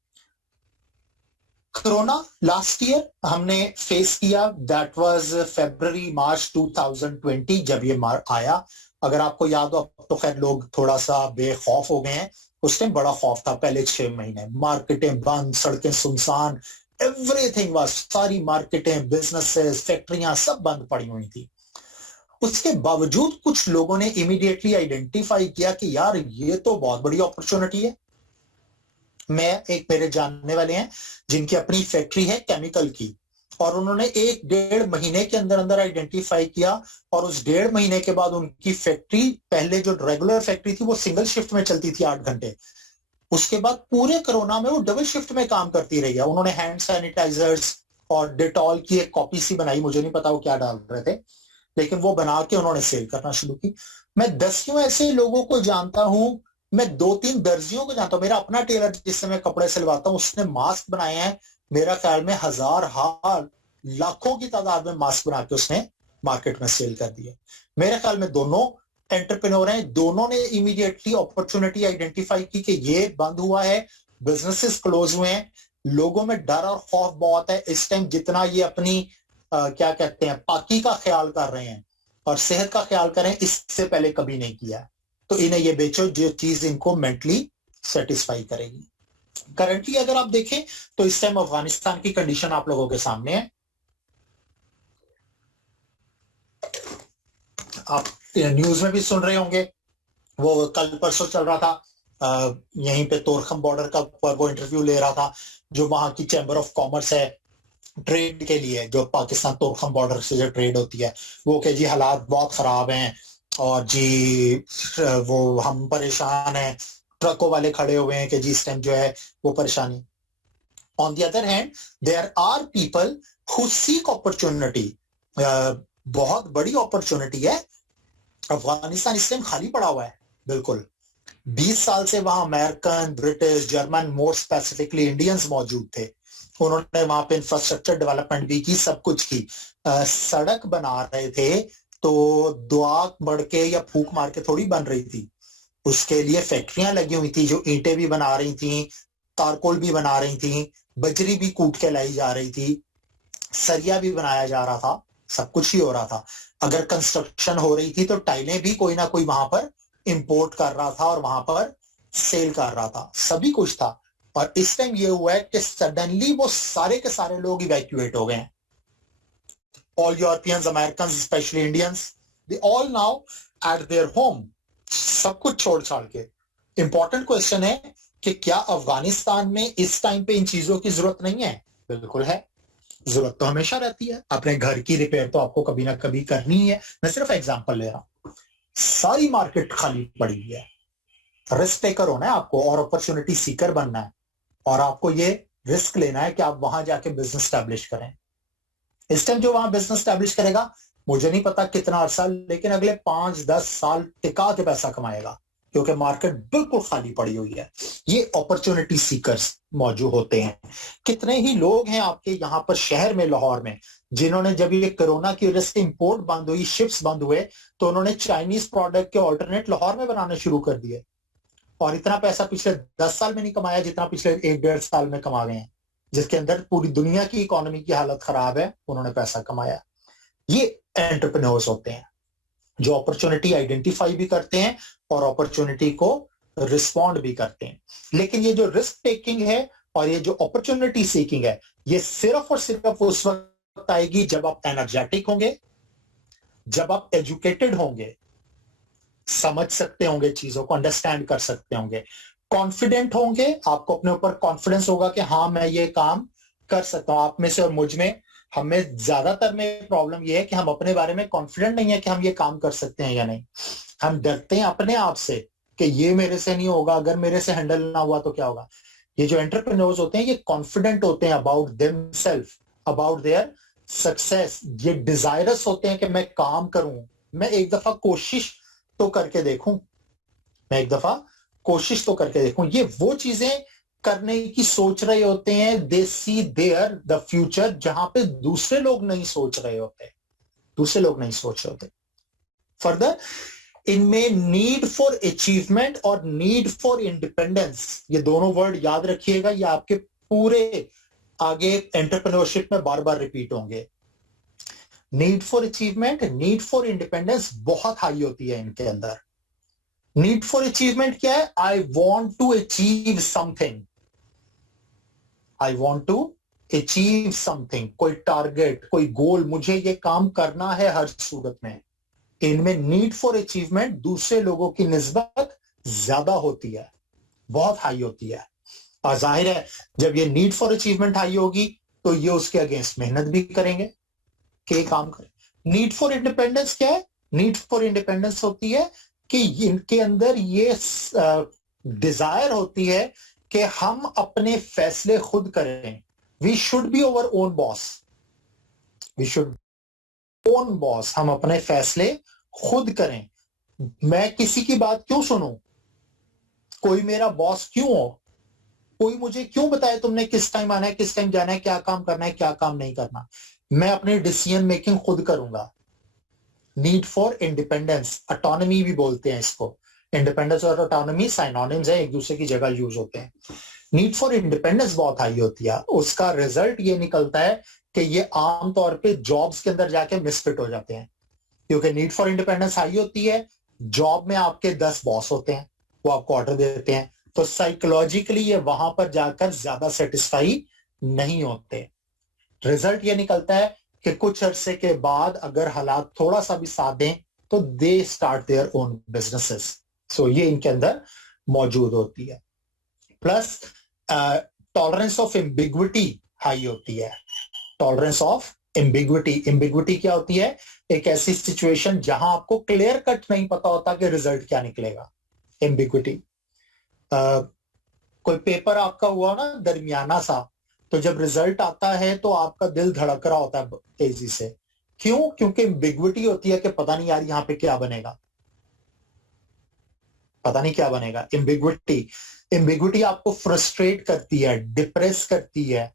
कोरोना लास्ट ईयर हमने फेस किया, दैट वाज फरवरी मार्च 2020 जब ये आया। अगर आपको याद हो, अब तो खैर लोग थोड़ा सा बेखौफ हो गए हैं, उस टाइम बड़ा खौफ था। पहले 6 महीने मार्केटें बंद, सड़कें सुनसान, एवरीथिंग वाज, सारी मार्केटें, बिजनेसेस, फैक्ट्रियां सब बंद पड़ी हुई थी। उसके बावजूद कुछ लोगों ने इमीडिएटली आइडेंटिफाई किया कि यार ये तो बहुत बड़ी अपॉर्चुनिटी है। एक मेरे जानने वाले हैं जिनकी अपनी फैक्ट्री है केमिकल की, और उन्होंने 1-1.5 महीने के अंदर अंदर आइडेंटिफाई किया, और उस 1.5 महीने के बाद उनकी फैक्ट्री, पहले जो रेगुलर फैक्ट्री थी वो सिंगल शिफ्ट में चलती थी 8 घंटे, उसके बाद पूरे कोरोना में वो डबल शिफ्ट में काम करती रही है। उन्होंने हैंड सैनिटाइजर्स और डिटॉल की एक कॉपी सी बनाई, मुझे नहीं पता वो क्या डाल रहे थे, लेकिन वो बना के उन्होंने सेल करना शुरू की। मैं दसियों ऐसे लोगों को जानता हूं, मैं 2-3 दर्जियों को जानता हूं। मेरा अपना टेलर जिससे मैं कपड़े सिलवाता हूं, उसने मास्क बनाए हैं, मेरा ख्याल में हजार लाखों की तादाद में मास्क बना के उसने मार्केट में सेल कर दिए। मेरे ख्याल में दोनों एंटरप्रेन्योर हैं, दोनों ने इमीडिएटली अपॉर्चुनिटी आइडेंटिफाई की कि ये बंद हुआ है, बिजनेसेस क्लोज हुए हैं, लोगों में डर और खौफ बहुत है। इस टाइम जितना ये अपनी क्या कहते हैं, पाकी का ख्याल कर रहे हैं और सेहत का ख्याल कर रहे हैं, इससे पहले कभी नहीं किया। तो इन्हें ये बेचो जो चीज इनको मेंटली सेटिस्फाई करेगी। करंटली अगर आप देखें तो इस टाइम अफगानिस्तान की कंडीशन आप लोगों के सामने है। आप न्यूज में भी सुन रहे होंगे, वो कल परसों चल रहा था, यहीं पे तोरखम बॉर्डर का पर वो इंटरव्यू ले रहा था, जो वहां की चैम्बर ऑफ कॉमर्स है ट्रेड के लिए, जो पाकिस्तान तोरखम बॉर्डर से जो ट्रेड होती है, वो कहे जी हालात बहुत खराब हैं और जी वो हम परेशान हैं, ट्रकों वाले खड़े हुए हैं कि जी इस टाइम जो है वो परेशानी। On the other hand there are people who seek opportunity. बहुत बड़ी अपॉर्चुनिटी है। अफगानिस्तान इस टाइम खाली पड़ा हुआ है, बिल्कुल 20 साल से वहां American, British, German, more specifically Indians मौजूद थे। उन्होंने वहां पे इंफ्रास्ट्रक्चर डेवलपमेंट भी की, सब कुछ की। सड़क बना रहे थे तो दुआ बढ़ के या फूक मार के थोड़ी बन रही थी, उसके लिए फैक्ट्रियां लगी हुई थी जो ईंटें भी बना रही थी, तारकोल भी बना रही थी, बजरी भी कूट के लाई जा रही थी, सरिया भी बनाया जा रहा था, सब कुछ ही हो रहा था। अगर कंस्ट्रक्शन हो रही थी तो टाइलें भी कोई ना कोई वहां पर इंपोर्ट कर रहा था और वहां पर सेल कर रहा था, सभी कुछ था। और इस टाइम ये हुआ है कि सडनली वो सारे के सारे लोग इवैक्यूएट हो गए हैं। All Europeans, Americans, especially Indians, they all now at their home, सब कुछ छोड़ छाड़ के। इंपॉर्टेंट क्वेश्चन है कि क्या अफगानिस्तान में इस टाइम पे इन चीजों की जरूरत नहीं है? बिल्कुल है, जरूरत तो हमेशा रहती है। अपने घर की रिपेयर तो आपको कभी ना कभी करनी ही है। मैं सिर्फ एग्जांपल ले रहा हूं। सारी मार्केट खाली पड़ी हुई है। रिस्क टेकर होना है आपको और अपॉर्चुनिटी सीकर बनना है, और आपको ये रिस्क लेना है कि आप वहां जाके बिजनेस स्टैब्लिश करें। इस टाइम जो वहां बिजनेस स्टैब्लिश करेगा, मुझे नहीं पता कितना अरसा, लेकिन अगले 5-10 साल टिका के पैसा कमाएगा, क्योंकि मार्केट बिल्कुल खाली पड़ी हुई है। ये अपॉर्चुनिटी सीकर्स मौजूद होते हैं। कितने ही लोग हैं आपके यहाँ पर शहर में, लाहौर में, जिन्होंने जब ये कोरोना की वजह से इंपोर्ट बंद हुई, शिप्स बंद हुए, तो उन्होंने चाइनीज प्रोडक्ट के ऑल्टरनेट लाहौर में बनाने शुरू कर दिए, और इतना पैसा पिछले 10 साल में नहीं कमाया जितना पिछले 1-1.5 साल में कमा गए हैं, जिसके अंदर पूरी दुनिया की इकोनॉमी की हालत खराब है, उन्होंने पैसा कमाया। ये एंटरप्रेन्योर्स होते हैं जो अपॉर्चुनिटी आइडेंटिफाई भी करते हैं और अपॉर्चुनिटी को रिस्पॉन्ड भी करते हैं। लेकिन ये जो रिस्क टेकिंग है और ये जो अपॉर्चुनिटी सीकिंग है, ये सिर्फ और सिर्फ उस वक्त आएगी जब आप एनर्जेटिक होंगे, जब आप एजुकेटेड होंगे, समझ सकते होंगे, चीजों को अंडरस्टैंड कर सकते होंगे, कॉन्फिडेंट होंगे, आपको अपने ऊपर कॉन्फिडेंस होगा कि हाँ मैं ये काम कर सकता हूं। आप में से और मुझ में, हमें ज्यादातर में प्रॉब्लम ये है कि हम अपने बारे में कॉन्फिडेंट नहीं है कि हम ये काम कर सकते हैं या नहीं। हम डरते हैं अपने आप से कि ये मेरे से नहीं होगा, अगर मेरे से हैंडल ना हुआ तो क्या होगा। ये जो एंटरप्रेन्योर्स होते हैं ये कॉन्फिडेंट होते हैं about themselves, about their success. ये डिजायरस होते हैं कि मैं काम करूं, मैं एक दफा कोशिश तो करके देखूं, मैं एक दफा कोशिश तो करके देखूं। ये वो चीजें करने की सोच रहे होते हैं, दे सी देयर द फ्यूचर, जहां पे दूसरे लोग नहीं सोच रहे होते, दूसरे लोग नहीं सोच रहे होते। फर्दर, इनमें नीड फॉर अचीवमेंट और नीड फॉर इंडिपेंडेंस, ये दोनों वर्ड याद रखिएगा, ये आपके पूरे आगे एंटरप्रेन्योरशिप में बार बार रिपीट होंगे। Need for achievement, need for independence बहुत हाई होती है इनके अंदर। नीड फॉर अचीवमेंट क्या है? I want to achieve something, I want to achieve something, कोई टारगेट, कोई गोल, मुझे ये काम करना है हर सूरत में। इनमें नीड फॉर अचीवमेंट दूसरे लोगों की निस्बत ज्यादा होती है, बहुत हाई होती है। और जाहिर है जब ये नीड फॉर अचीवमेंट हाई होगी तो ये उसके अगेंस्ट मेहनत भी करेंगे कि काम करें। नीड फॉर इंडिपेंडेंस क्या है? नीड फॉर इंडिपेंडेंस होती है कि इनके अंदर ये डिजायर होती है कि हम अपने फैसले खुद करें। We should be our own boss, we should own boss, हम अपने फैसले खुद करें। मैं किसी की बात क्यों सुनूं? कोई मेरा बॉस क्यों हो? कोई मुझे क्यों बताए तुमने किस टाइम आना है, किस टाइम जाना है, क्या काम करना है, क्या काम नहीं करना? मैं अपनी डिसीजन मेकिंग खुद करूंगा। नीड फॉर इंडिपेंडेंस, ऑटोनॉमी भी बोलते हैं इसको। इंडिपेंडेंस और ऑटोनॉमी साइनोनिम्स है, एक दूसरे की जगह यूज होते हैं। नीड फॉर इंडिपेंडेंस बहुत हाई होती है, उसका रिजल्ट ये निकलता है कि ये आमतौर पे जॉब्स के अंदर जाके मिसफिट हो जाते हैं, क्योंकि नीड फॉर इंडिपेंडेंस हाई होती है। जॉब में आपके 10 बॉस होते हैं, वो आपको ऑर्डर देते हैं, तो साइकोलॉजिकली ये वहां पर जाकर ज्यादा सेटिस्फाई नहीं होते। रिजल्ट ये निकलता है कि कुछ अरसे के बाद अगर हालात थोड़ा सा भी साथ दें तो they start their own businesses. So ये इनके अंदर मौजूद होती है। Plus tolerance of ambiguity high होती है। टॉलरेंस ऑफ एम्बिग्विटी, एम्बिग्विटी क्या होती है? एक ऐसी सिचुएशन जहां आपको क्लियर कट नहीं पता होता कि रिजल्ट क्या निकलेगा, एम्बिग्विटी। कोई पेपर आपका हुआ ना दरमियाना सा, तो जब रिजल्ट आता है तो आपका दिल धड़क रहा होता है तेजी से। क्यों? क्योंकि एम्बिग्विटी होती है कि पता नहीं यार यहाँ पे क्या बनेगा, पता नहीं क्या बनेगा। एम्बिग्विटी आपको फ्रस्ट्रेट करती है, डिप्रेस करती है,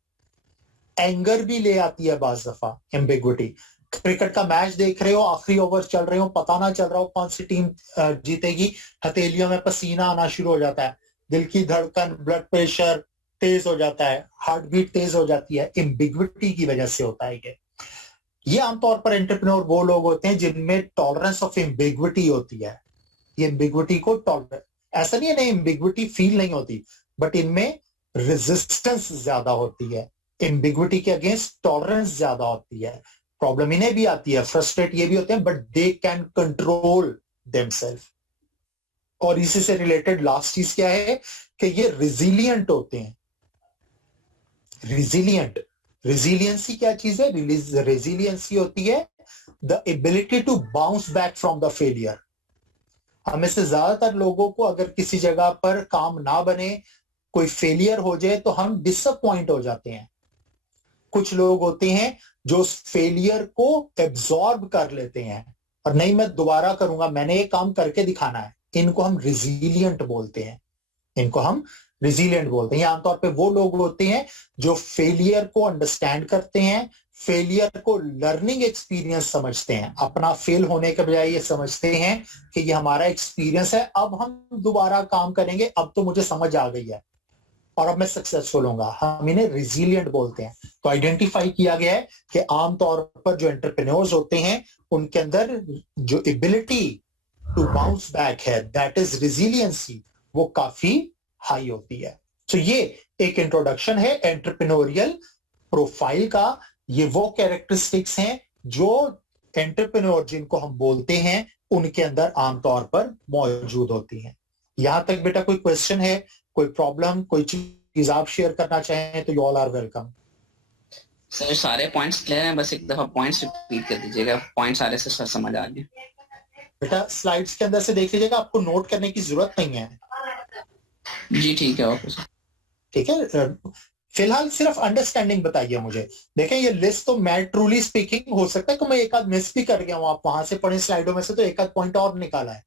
एंगर भी ले आती है बाज दफा एम्बिग्विटी। क्रिकेट का मैच देख रहे हो, आखिरी ओवर चल रहे हो, पता ना चल रहा हो कौन सी टीम जीतेगी, हथेलियों में पसीना आना शुरू हो जाता है, दिल की धड़कन, ब्लड प्रेशर तेज हो जाता है, हार्ट बीट तेज हो जाती है, एम्बिग्विटी की वजह से होता है ये आमतौर पर एंटरप्रेन्योर वो लोग होते हैं जिनमें टॉलरेंस ऑफ एम्बिग्विटी होती है। ये एम्बिग्विटी को टॉलरेंस, ऐसा नहीं है नहीं एम्बिग्विटी फील नहीं होती, बट इनमें रेजिस्टेंस ज्यादा होती है, एम्बिग्विटी के अगेंस्ट टॉलरेंस ज्यादा होती है। प्रॉब्लम इन्हें भी आती है, फ्रस्ट्रेट ये भी होते हैं, but they can control themselves. और इसी से रिलेटेड लास्ट चीज क्या है कि ये रिजिलियंट होते हैं। रिजिलियंट, रिजिलियंसी क्या चीज है? रेजिलियंसी होती है the ability to bounce back from the failure. हमें से ज्यादातर लोगों को अगर किसी जगह पर काम ना बने, कोई फेलियर हो जाए तो हम डिसअपॉइंट हो जाते हैं। कुछ लोग होते हैं जो उस फेलियर को एब्जॉर्ब कर लेते हैं और नहीं मैं दोबारा करूंगा, मैंने ये काम करके दिखाना है। इनको हम रिजिलियंट बोलते हैं, इनको हम रिजिलियंट बोलते हैं। आमतौर पे वो लोग होते हैं जो फेलियर को अंडरस्टैंड करते हैं, फेलियर को लर्निंग एक्सपीरियंस समझते हैं, अपना फेल होने के बजाय ये समझते हैं कि ये हमारा एक्सपीरियंस है, अब हम दोबारा काम करेंगे, अब तो मुझे समझ आ गई है और अब मैं सक्सेसफुल होऊंगा। हम इन्हें रिजिलियंट बोलते हैं। तो आइडेंटिफाई किया गया है कि आमतौर पर जो एंटरप्रेन्योर्स होते हैं उनके अंदर जो एबिलिटी टू बाउंस बैक है, दैट इज रिजिलियंसी, वो काफी हाई होती है। तो ये एक इंट्रोडक्शन है एंटरप्रेन्योरियल प्रोफाइल का। ये वो कैरेक्टरिस्टिक्स हैं जो एंटरप्रेन्योर जिनको हम बोलते हैं उनके अंदर आमतौर पर मौजूद होती हैं। यहां तक बेटा कोई क्वेश्चन है, कोई प्रॉब्लम, कोई चीज आप शेयर करना चाहें तो you all are welcome. Sir सारे पॉइंट्स क्लियर हैं, बस एक दफा पॉइंट्स रिपीट कर दीजिएगा, पॉइंट सारे से सर समझ आ गए। बेटा स्लाइड्स के अंदर से देख लीजिएगा, आपको नोट करने की जरूरत नहीं है। जी ठीक है, ओके सर। ठीक है, फिलहाल सिर्फ अंडरस्टैंडिंग बताइए मुझे। देखें ये लिस्ट तो मैं ट्रूली स्पीकिंग हो सकता है कि मैं एक आध मिस भी कर गया हूं, आप वहां से पढ़े स्लाइडों में से तो एक आध पॉइंट और निकाला है,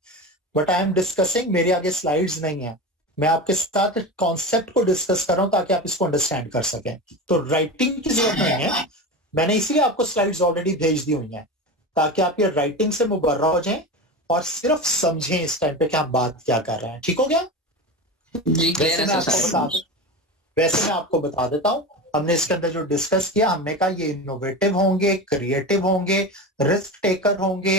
बट आई एम डिस्कसिंग, मेरे आगे स्लाइड्स नहीं है, मैं आपके साथ कॉन्सेप्ट को डिस्कस कर रहा हूं ताकि आप इसको अंडरस्टैंड कर सकें। तो राइटिंग की जरूरत नहीं है, मैंने इसलिए आपको स्लाइड्स ऑलरेडी भेज दी हुई हैं ताकि आप ये राइटिंग से मुबर्रा हो जाएं और सिर्फ समझें इस टाइम पे कि आप बात क्या कर रहे हैं। ठीक हो गया? जी क्लियर है सर। वैसे मैं आपको बता देता हूं, हमने इसके अंदर जो डिस्कस किया, हमने कहा ये इनोवेटिव होंगे, क्रिएटिव होंगे, रिस्क टेकर होंगे,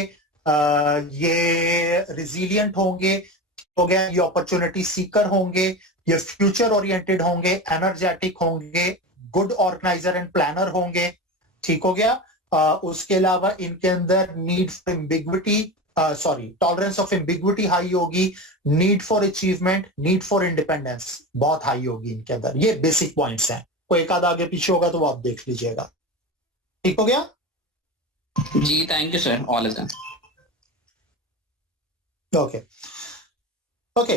ये रिजिलियंट होंगे, हो गया, ये अपॉर्चुनिटी सीकर होंगे, ये फ्यूचर ओरिएंटेड होंगे, एनर्जेटिक होंगे, गुड ऑर्गेनाइजर एंड प्लानर होंगे। ठीक हो गया? उसके अलावा इनके अंदर need for ambiguity, tolerance of ambiguity high होगी, need for achievement, need for independence बहुत हाई होगी इनके अंदर। ये बेसिक पॉइंट्स हैं, कोई एक आधा आगे पीछे होगा तो वो आप देख लीजिएगा। ठीक हो गया? जी thank you sir, all is done. Okay okay,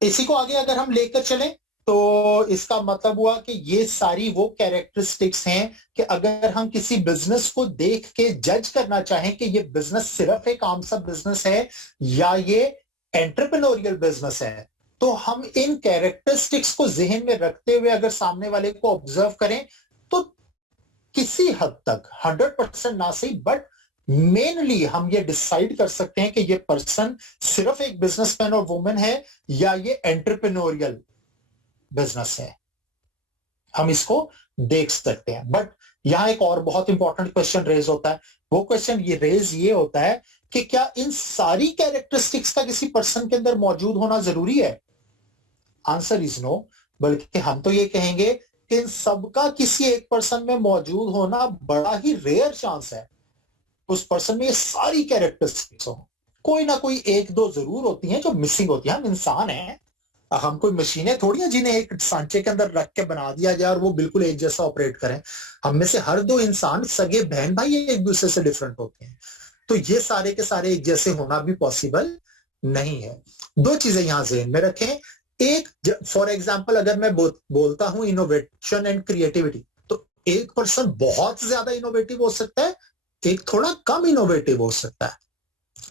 इसी को आगे अगर हम लेकर चलें तो इसका मतलब हुआ कि ये सारी वो कैरेक्टरिस्टिक्स हैं कि अगर हम किसी बिजनेस को देख के जज करना चाहें कि ये बिजनेस सिर्फ एक आम सा बिजनेस है या ये एंटरप्रेन्योरियल बिजनेस है, तो हम इन कैरेक्टरिस्टिक्स को जहन में रखते हुए अगर सामने वाले को ऑब्जर्व करें तो किसी हद तक 100% ना सही बट मेनली हम ये डिसाइड कर सकते हैं कि ये पर्सन सिर्फ एक बिजनेसमैन और वुमेन है या ये एंटरप्रेन्योरियल बिजनेस है, हम इसको देख सकते हैं। बट यहां एक और बहुत इंपॉर्टेंट क्वेश्चन रेज होता है, वो क्वेश्चन ये होता है कि क्या इन सारी कैरेक्टरिस्टिक्स का किसी पर्सन के अंदर मौजूद होना जरूरी है? आंसर इज नो, बल्कि हम तो ये कहेंगे कि इन सबका किसी एक पर्सन में मौजूद होना बड़ा ही रेयर चांस है। उस पर्सन में ये सारी कैरेक्टरिस्टिक्स हो, कोई ना कोई एक दो जरूर होती हैं जो मिसिंग होती हैं। हम इंसान हैं, हम कोई मशीनें थोड़ी हैं जिन्हें एक सांचे के अंदर रख के बना दिया जाए और वो बिल्कुल एक जैसा ऑपरेट करें। हम में से हर दो इंसान सगे बहन भाई एक दूसरे से डिफरेंट होते हैं, तो ये सारे के सारे एक जैसे होना भी पॉसिबल नहीं है। दो चीजें यहां जहन में रखें, एक फॉर एग्जाम्पल अगर मैं बोलता हूं इनोवेशन एंड क्रिएटिविटी, तो एक पर्सन बहुत ज्यादा इनोवेटिव हो सकता है, एक थोड़ा कम इनोवेटिव हो सकता है।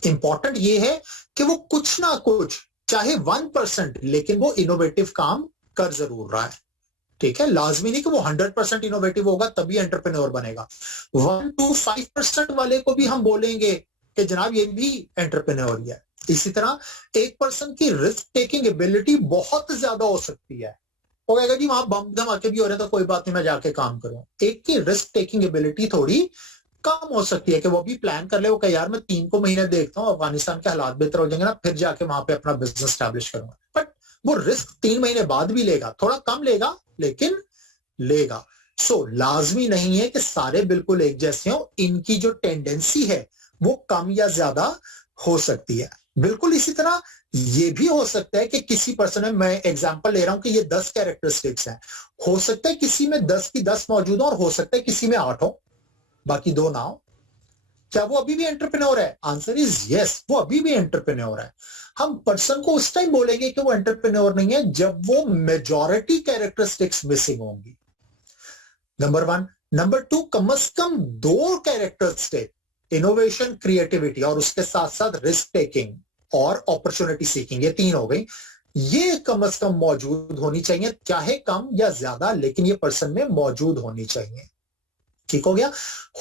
इंपॉर्टेंट ये है कि वो कुछ ना कुछ, चाहे 1%, लेकिन वो इनोवेटिव काम कर जरूर रहा है। ठीक है, लाजमी नहीं कि वो 100% इनोवेटिव होगा तभी एंटरप्रेन्योर बनेगा। 1 to 5% वाले को भी हम बोलेंगे कि जनाब ये भी एंटरप्रेन्योर ही है। इसी तरह एक पर्सन की रिस्क टेकिंग एबिलिटी बहुत ज्यादा हो सकती है, वो कहेगा जी वहां बम धमाके भी हो रहे हैं तो कोई बात नहीं, मैं जाके काम करूं। एक की रिस्क टेकिंग एबिलिटी थोड़ी कम हो सकती है कि वो भी प्लान कर ले, वो कहे यार मैं 3 को महीने देखता हूँ, अफगानिस्तान के हालात बेहतर हो जाएंगे ना, फिर जाके वहां पे अपना बिजनेस स्टैब्लिश करूंगा। बट वो रिस्क 3 महीने बाद भी लेगा, थोड़ा कम लेगा लेकिन लेगा। सो लाजमी नहीं है कि सारे बिल्कुल एक जैसे हो, इनकी जो टेंडेंसी है वो कम या ज्यादा हो सकती है। बिल्कुल इसी तरह ये भी हो सकता है कि किसी पर्सन में, मैं एग्जांपल ले रहा हूं कि ये 10 कैरेक्टरिस्टिक्स हैं, हो सकता है किसी में 10 की 10 मौजूद हो और हो सकता है किसी में 8 हो, बाकी 2 ना हो। क्या वो अभी भी एंटरप्रेन्योर है? आंसर इज यस, वो अभी भी एंटरप्रेन्योर है। हम पर्सन को उस टाइम बोलेंगे कि वो एंटरप्रेन्योर नहीं है जब वो मेजॉरिटी कैरेक्टरिस्टिक्स मिसिंग होंगी, नंबर 1। नंबर 2, कम से कम 2 कैरेक्टरिस्टिक, इनोवेशन, क्रिएटिविटी और उसके साथ साथ रिस्क टेकिंग और अपॉर्चुनिटी सीकिंग, ये 3 हो गई, ये कम से कम मौजूद होनी चाहिए, चाहे कम या ज्यादा, लेकिन ये पर्सन में मौजूद होनी चाहिए। ठीक हो गया?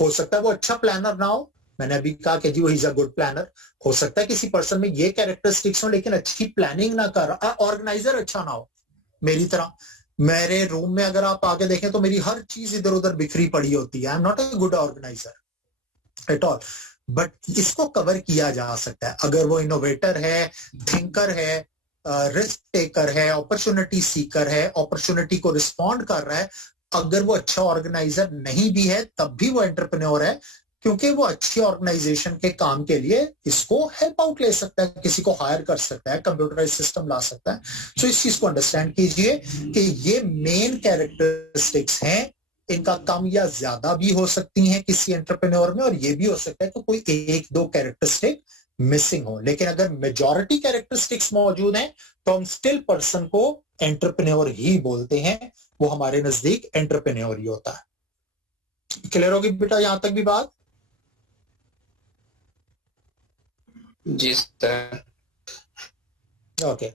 हो सकता है वो अच्छा प्लानर ना हो, मैंने अभी कहा कि जी वो इज अ गुड प्लानर। हो सकता है किसी पर्सन में ये कैरेक्टरिस्टिक्स हो लेकिन अच्छी प्लानिंग ना कर, ऑर्गेनाइजर अच्छा ना हो। मेरी तरह, मेरे रूम में अगर आप आके देखें तो मेरी हर चीज इधर उधर बिखरी पड़ी होती है। I am not a good organiser at all, but इसको कवर किया जा सकता है अगर वो इनोवेटर है, थिंकर है, रिस्क टेकर है, अपॉर्चुनिटी सीकर है, अपॉर्चुनिटी को रिस्पॉन्ड कर रहा है, अगर वो अच्छा ऑर्गेनाइजर नहीं भी है तब भी वो एंटरप्रेन्योर है, क्योंकि वो अच्छी ऑर्गेनाइजेशन के काम के लिए इसको हेल्प आउट ले सकता है, किसी को हायर कर सकता है, कंप्यूटराइज सिस्टम ला सकता है। सो इस चीज को अंडरस्टैंड कीजिए कि ये मेन कैरेक्टरिस्टिक्स हैं, इनका कम या ज्यादा भी हो सकती हैं किसी एंटरप्रेन्योर में, और ये भी हो सकता है कि कोई एक दो कैरेक्टरिस्टिक मिसिंग हो, लेकिन अगर मेजॉरिटी कैरेक्टरिस्टिक्स मौजूद हैं तो हम स्टिल पर्सन को एंटरप्रेन्योर ही बोलते हैं, वो हमारे नजदीक एंटरप्रेन्योर ही होता है। क्लियर होगी बेटा यहां तक भी बात? जी सर। ओके,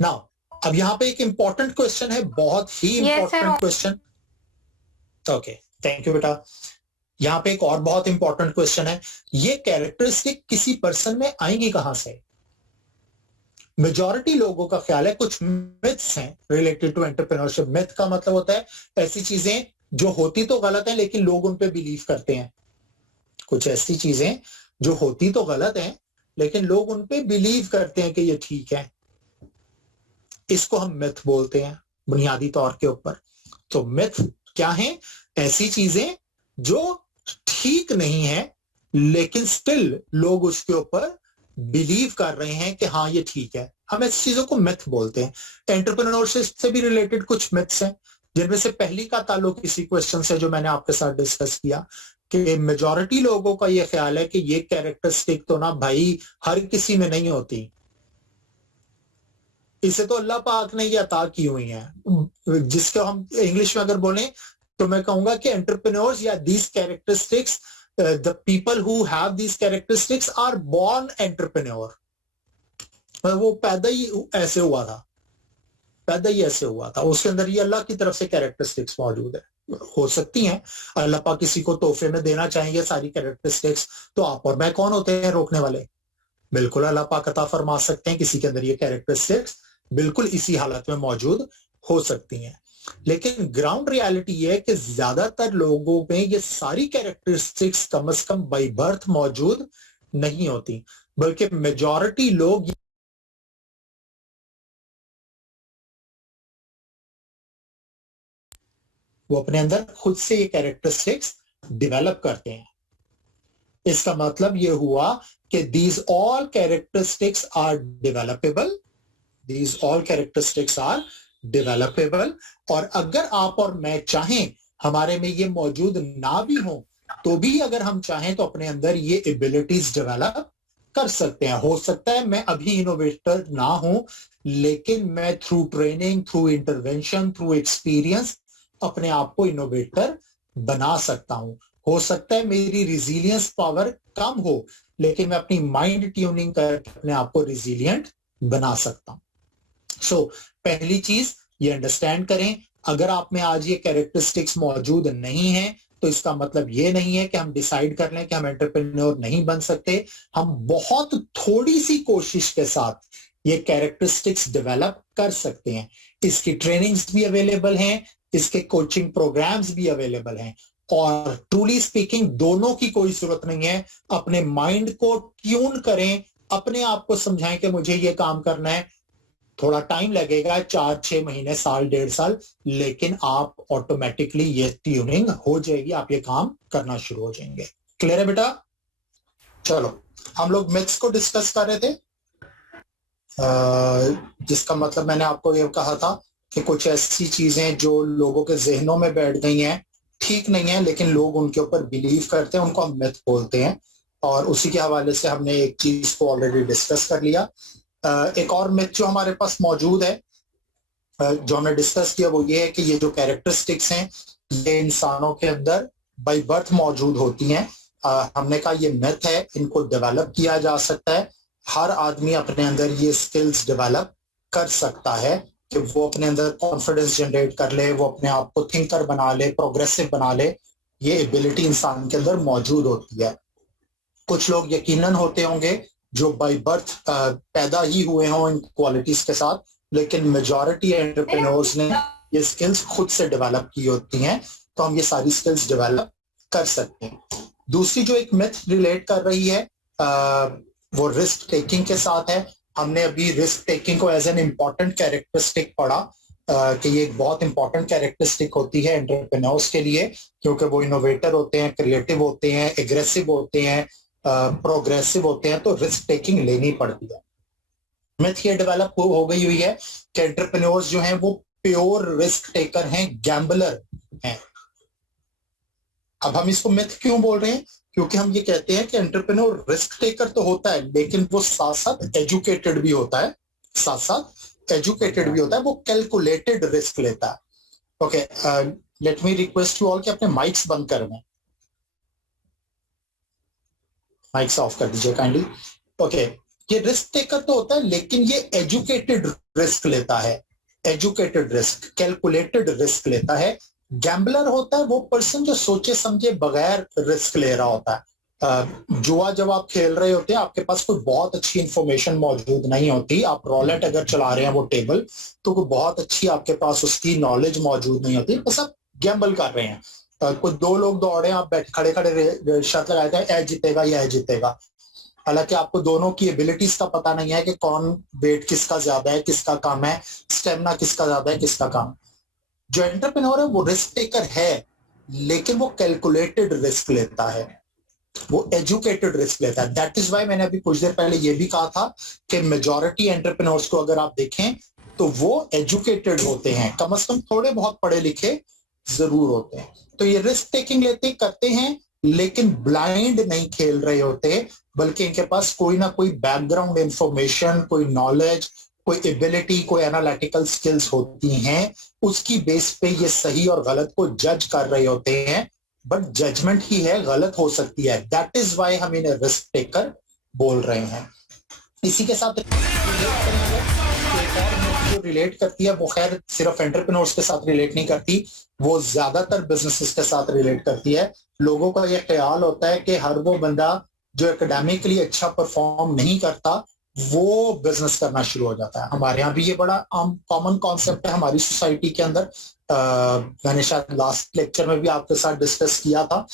नाउ अब यहाँ पे एक इंपॉर्टेंट क्वेश्चन है, बहुत ही important question. Okay, thank you बेटा। यहाँ पे एक और बहुत इंपॉर्टेंट क्वेश्चन है, ये कैरेक्टरिस्टिक किसी पर्सन में आएंगी कहां से? मेजॉरिटी लोगों का ख्याल है कुछ मिथ्स हैं रिलेटेड टू एंटरप्रेन्योरशिप। मिथ का मतलब होता है ऐसी चीजें जो होती तो गलत है लेकिन लोग उन पे बिलीव करते हैं। कुछ ऐसी चीजें जो होती तो गलत है लेकिन लोग उन पे बिलीव करते हैं कि ये ठीक है, इसको हम मिथ बोलते हैं बुनियादी तौर के ऊपर। तो मिथ क्या है? ऐसी चीजें जो ठीक नहीं है लेकिन स्टिल लोग उसके ऊपर बिलीव कर रहे हैं कि हाँ ये ठीक है, हम ऐसी चीजों को मिथ बोलते हैं। एंटरप्रेन्योरशिप से भी रिलेटेड कुछ मिथ्स हैं, जिनमें से पहली का ताल्लुक इसी क्वेश्चन से जो मैंने आपके साथ डिस्कस किया कि मेजॉरिटी लोगों का ये ख्याल है कि ये कैरेक्टरिस्टिक तो ना भाई हर किसी में नहीं होती, इसे तो अल्लाह पाक ने ये अता की हुई है। जिसको हम इंग्लिश में अगर बोलें तो मैं कहूंगा कि एंटरप्रेन्योर्स या these characteristics, the people who have these characteristics are born entrepreneur। वो पैदा ही ऐसे हुआ था, पैदा ही ऐसे हुआ था, उसके अंदर ये अल्लाह की तरफ से कैरेक्टरिस्टिक्स मौजूद है। हो सकती हैं अल्लाह पाक किसी को तोहफे में देना चाहेंगे सारी कैरेक्टरिस्टिक्स, तो आप और मैं कौन होते हैं रोकने वाले? बिल्कुल अल्लाह पाक अता फरमा सकते हैं किसी के अंदर ये कैरेक्टरिस्टिक्स बिल्कुल इसी हालत में मौजूद हो सकती हैं। लेकिन ग्राउंड रियलिटी ये है कि ज्यादातर लोगों में ये सारी कैरेक्टरिस्टिक्स कम से कम बाय बर्थ मौजूद नहीं होती, बल्कि मेजॉरिटी लोग वो अपने अंदर खुद से ये कैरेक्टरिस्टिक्स डेवलप करते हैं। इसका मतलब ये हुआ कि these all characteristics are developable, these all characteristics are developable, और अगर आप और मैं चाहें हमारे में ये मौजूद ना भी हो तो भी अगर हम चाहें तो अपने अंदर ये एबिलिटीज डेवलप कर सकते हैं। हो सकता है मैं अभी इनोवेटर ना हूं लेकिन मैं through training, through intervention, through experience अपने आप को इनोवेटर बना सकता हूं। हो सकता है मेरी रिजिलियंस पावर कम हो लेकिन मैं अपनी माइंड ट्यूनिंग करके अपने आप को रिजिलियंट बना सकता हूं। सो पहली चीज ये अंडरस्टैंड करें, अगर आप में आज ये कैरेक्टरिस्टिक्स मौजूद नहीं है तो इसका मतलब ये नहीं है कि हम डिसाइड कर लें कि हम एंटरप्रेन्योर नहीं बन सकते। हम बहुत थोड़ी सी कोशिश के साथ ये कैरेक्टरिस्टिक्स डेवलप कर सकते हैं। इसकी ट्रेनिंग्स भी अवेलेबल हैं, इसके कोचिंग प्रोग्राम्स भी अवेलेबल हैं, और ट्रूली स्पीकिंग दोनों की कोई जरूरत नहीं है। अपने माइंड को ट्यून करें, अपने आप को समझाएं कि मुझे ये काम करना है। थोड़ा टाइम लगेगा, 4-6 महीने, साल, 1.5 साल, लेकिन आप ऑटोमेटिकली ये ट्यूनिंग हो जाएगी, आप ये काम करना शुरू हो जाएंगे। क्लियर है बेटा? चलो हम लोग मिथ्स को डिस्कस कर रहे थे, जिसका मतलब मैंने आपको ये कहा था कि कुछ ऐसी चीजें जो लोगों के जहनों में बैठ गई हैं, ठीक नहीं है लेकिन लोग उनके ऊपर बिलीव करते हैं, उनको हम मिथ बोलते हैं। और उसी के हवाले से हमने एक चीज को ऑलरेडी डिस्कस कर लिया। एक और मिथ जो हमारे पास मौजूद है, जो हमने डिस्कस किया, वो ये है कि ये जो कैरेक्टरिस्टिक्स हैं ये इंसानों के अंदर बाय बर्थ मौजूद होती हैं। हमने कहा ये मिथ है, इनको डेवलप किया जा सकता है। हर आदमी अपने अंदर ये स्किल्स डेवलप कर सकता है कि वो अपने अंदर कॉन्फिडेंस जनरेट कर ले, वो अपने आप को थिंकर बना ले, प्रोग्रेसिव बना ले। ये एबिलिटी इंसान के अंदर मौजूद होती है। कुछ लोग यकीनन होते होंगे जो बाय बर्थ पैदा ही हुए हों इन क्वालिटीज के साथ, लेकिन मेजॉरिटी एंटरप्रेन्योर्स ने ये स्किल्स खुद से डेवलप की होती हैं, तो हम ये सारी स्किल्स डेवलप कर सकते हैं। दूसरी जो एक मिथ रिलेट कर रही है वो रिस्क टेकिंग के साथ है। हमने अभी रिस्क टेकिंग को एज एन इम्पॉर्टेंट कैरेक्टरिस्टिक पढ़ा कि ये एक बहुत इंपॉर्टेंट कैरेक्टरिस्टिक होती है एंटरप्रेन्योर्स के लिए, क्योंकि वो इनोवेटर होते हैं, क्रिएटिव होते हैं, एग्रेसिव होते हैं, प्रोग्रेसिव होते हैं, तो रिस्क टेकिंग लेनी पड़ती है। मिथ ये डेवलप हो गई हुई है कि एंटरप्रेन्योर्स जो हैं वो प्योर रिस्क टेकर हैं, गैम्बलर हैं। अब हम इसको मिथ क्यों बोल रहे हैं? क्योंकि हम ये कहते हैं कि एंटरप्रेन्योर रिस्क टेकर तो होता है, लेकिन वो साथ साथ एजुकेटेड भी होता है, वो कैलकुलेटेड रिस्क लेता है। Okay, let me request you all कि अपने माइक्स बंद कर दें, माइक्स ऑफ कर दीजिए काइंडली। ओके, ये रिस्क टेकर तो होता है, लेकिन ये एजुकेटेड रिस्क लेता है, एजुकेटेड रिस्क, कैलकुलेटेड रिस्क लेता है। गैम्बलर होता है वो पर्सन जो सोचे समझे बगैर रिस्क ले रहा होता है। जुआ जब आप खेल रहे होते हैं, आपके पास कोई बहुत अच्छी इंफॉर्मेशन मौजूद नहीं होती, आप रॉलेट अगर चला रहे हैं वो टेबल, तो कोई बहुत अच्छी आपके पास उसकी नॉलेज मौजूद नहीं होती, बस आप गैम्बल कर रहे हैं। कोई दो लोग दौड़े, आप बैठ खड़े खड़े शर्त लगाए थे ए जीतेगा या ए जीतेगा, हालांकि आपको दोनों की एबिलिटीज का पता नहीं है कि कौन वेट किसका ज्यादा है, किसका कम है, स्टेमिना किसका ज्यादा है, किसका कम। जो एंटरप्रेन्योर है वो रिस्क टेकर है, लेकिन वो कैलकुलेटेड रिस्क लेता है, वो एजुकेटेड रिस्क लेता है। दैट इज वाई मैंने अभी कुछ देर पहले ये भी कहा था कि मेजॉरिटी एंटरप्रेन्योर्स को अगर आप देखें तो वो एजुकेटेड होते हैं, कम से कम थोड़े बहुत पढ़े लिखे जरूर होते हैं। तो ये रिस्क टेकिंग करते हैं, लेकिन ब्लाइंड नहीं खेल रहे होते, बल्कि इनके पास कोई ना कोई बैकग्राउंड इंफॉर्मेशन, कोई नॉलेज, कोई एबिलिटी, कोई एनालिटिकल स्किल्स होती हैं, उसकी बेस पे ये सही और गलत को जज कर रहे होते हैं। बट जजमेंट ही है, गलत हो सकती है, दैट इज वाई हम इन्हें रिस्क टेकर बोल रहे हैं। इसी के साथ जो रिलेट करती है वो खैर सिर्फ एंटरप्रेन्योर्स के साथ रिलेट नहीं करती, वो ज्यादातर बिजनेसेस के साथ रिलेट करती है। लोगों का ये ख्याल होता है कि हर वो बंदा जो एकेडमिकली अच्छा परफॉर्म नहीं करता वो बिजनेस करना शुरू हो जाता है। हमारे यहाँ भी ये बड़ा कॉमन कॉन्सेप्ट है हमारी सोसाइटी के अंदर। मैंने शायद लास्ट लेक्चर में भी आपके साथ डिस्कस किया था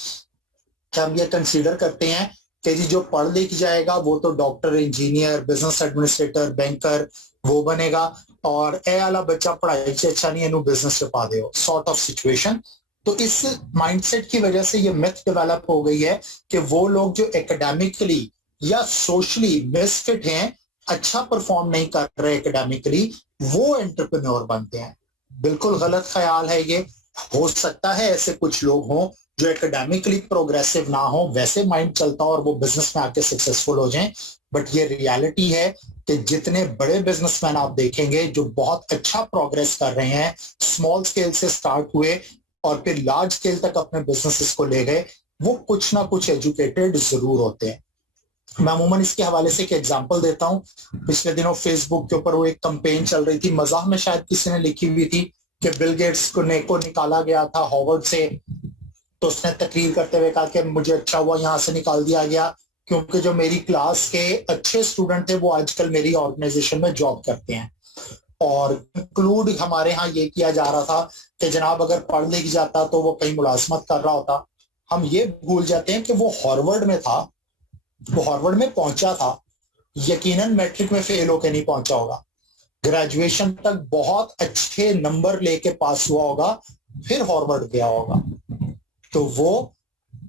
कि हम ये कंसीडर करते हैं कि जी जो पढ़ लिख जाएगा वो तो doctor, engineer, business administrator, banker वो बनेगा, और ए वाला बच्चा पढ़ाई से अच्छा नहीं है, बिजनेस पा दे, सॉर्ट ऑफ सिचुएशन। तो इस माइंडसेट की वजह से ये मिथ डेवलप हो गई है कि वो लोग जो एकेडमिकली या सोशली मिसफिट हैं, अच्छा परफॉर्म नहीं कर रहे एकेडमिकली, वो एंटरप्रेन्योर बनते हैं। बिल्कुल गलत ख्याल है ये। हो सकता है ऐसे कुछ लोग हों जो एकेडमिकली प्रोग्रेसिव ना हो, वैसे माइंड चलता हो और वो बिजनेस में आके सक्सेसफुल हो जाएं, बट ये रियलिटी है कि जितने बड़े बिजनेसमैन आप देखेंगे जो बहुत अच्छा प्रोग्रेस कर रहे हैं, स्मॉल स्केल से स्टार्ट हुए और फिर लार्ज स्केल तक अपने बिजनेसेस को ले गए, वो कुछ ना कुछ एजुकेटेड जरूर होते हैं। मैं अमूमन इसके हवाले से एक एग्जांपल देता हूं। पिछले दिनों फेसबुक के ऊपर वो एक कैंपेन चल रही थी, मजाक में शायद किसी ने लिखी हुई थी कि बिल गेट्स को निकाला गया था हार्वर्ड से, तो उसने तकरीर करते हुए कहा कि मुझे अच्छा हुआ यहाँ से निकाल दिया गया, क्योंकि जो मेरी क्लास के अच्छे स्टूडेंट थे वो आजकल मेरी ऑर्गेनाइजेशन में जॉब करते हैं। और कंक्लूड हमारे यहाँ ये किया जा रहा था कि जनाब अगर पढ़ लिख जाता तो वो कहीं मुलाजमत कर रहा होता। हम ये भूल जाते हैं कि वो हार्वर्ड में था, वो हार्वर्ड में पहुंचा था, यकीनन मैट्रिक में फेल होकर नहीं पहुंचा होगा, ग्रेजुएशन तक बहुत अच्छे नंबर लेके पास हुआ होगा, फिर हार्वर्ड गया होगा। तो वो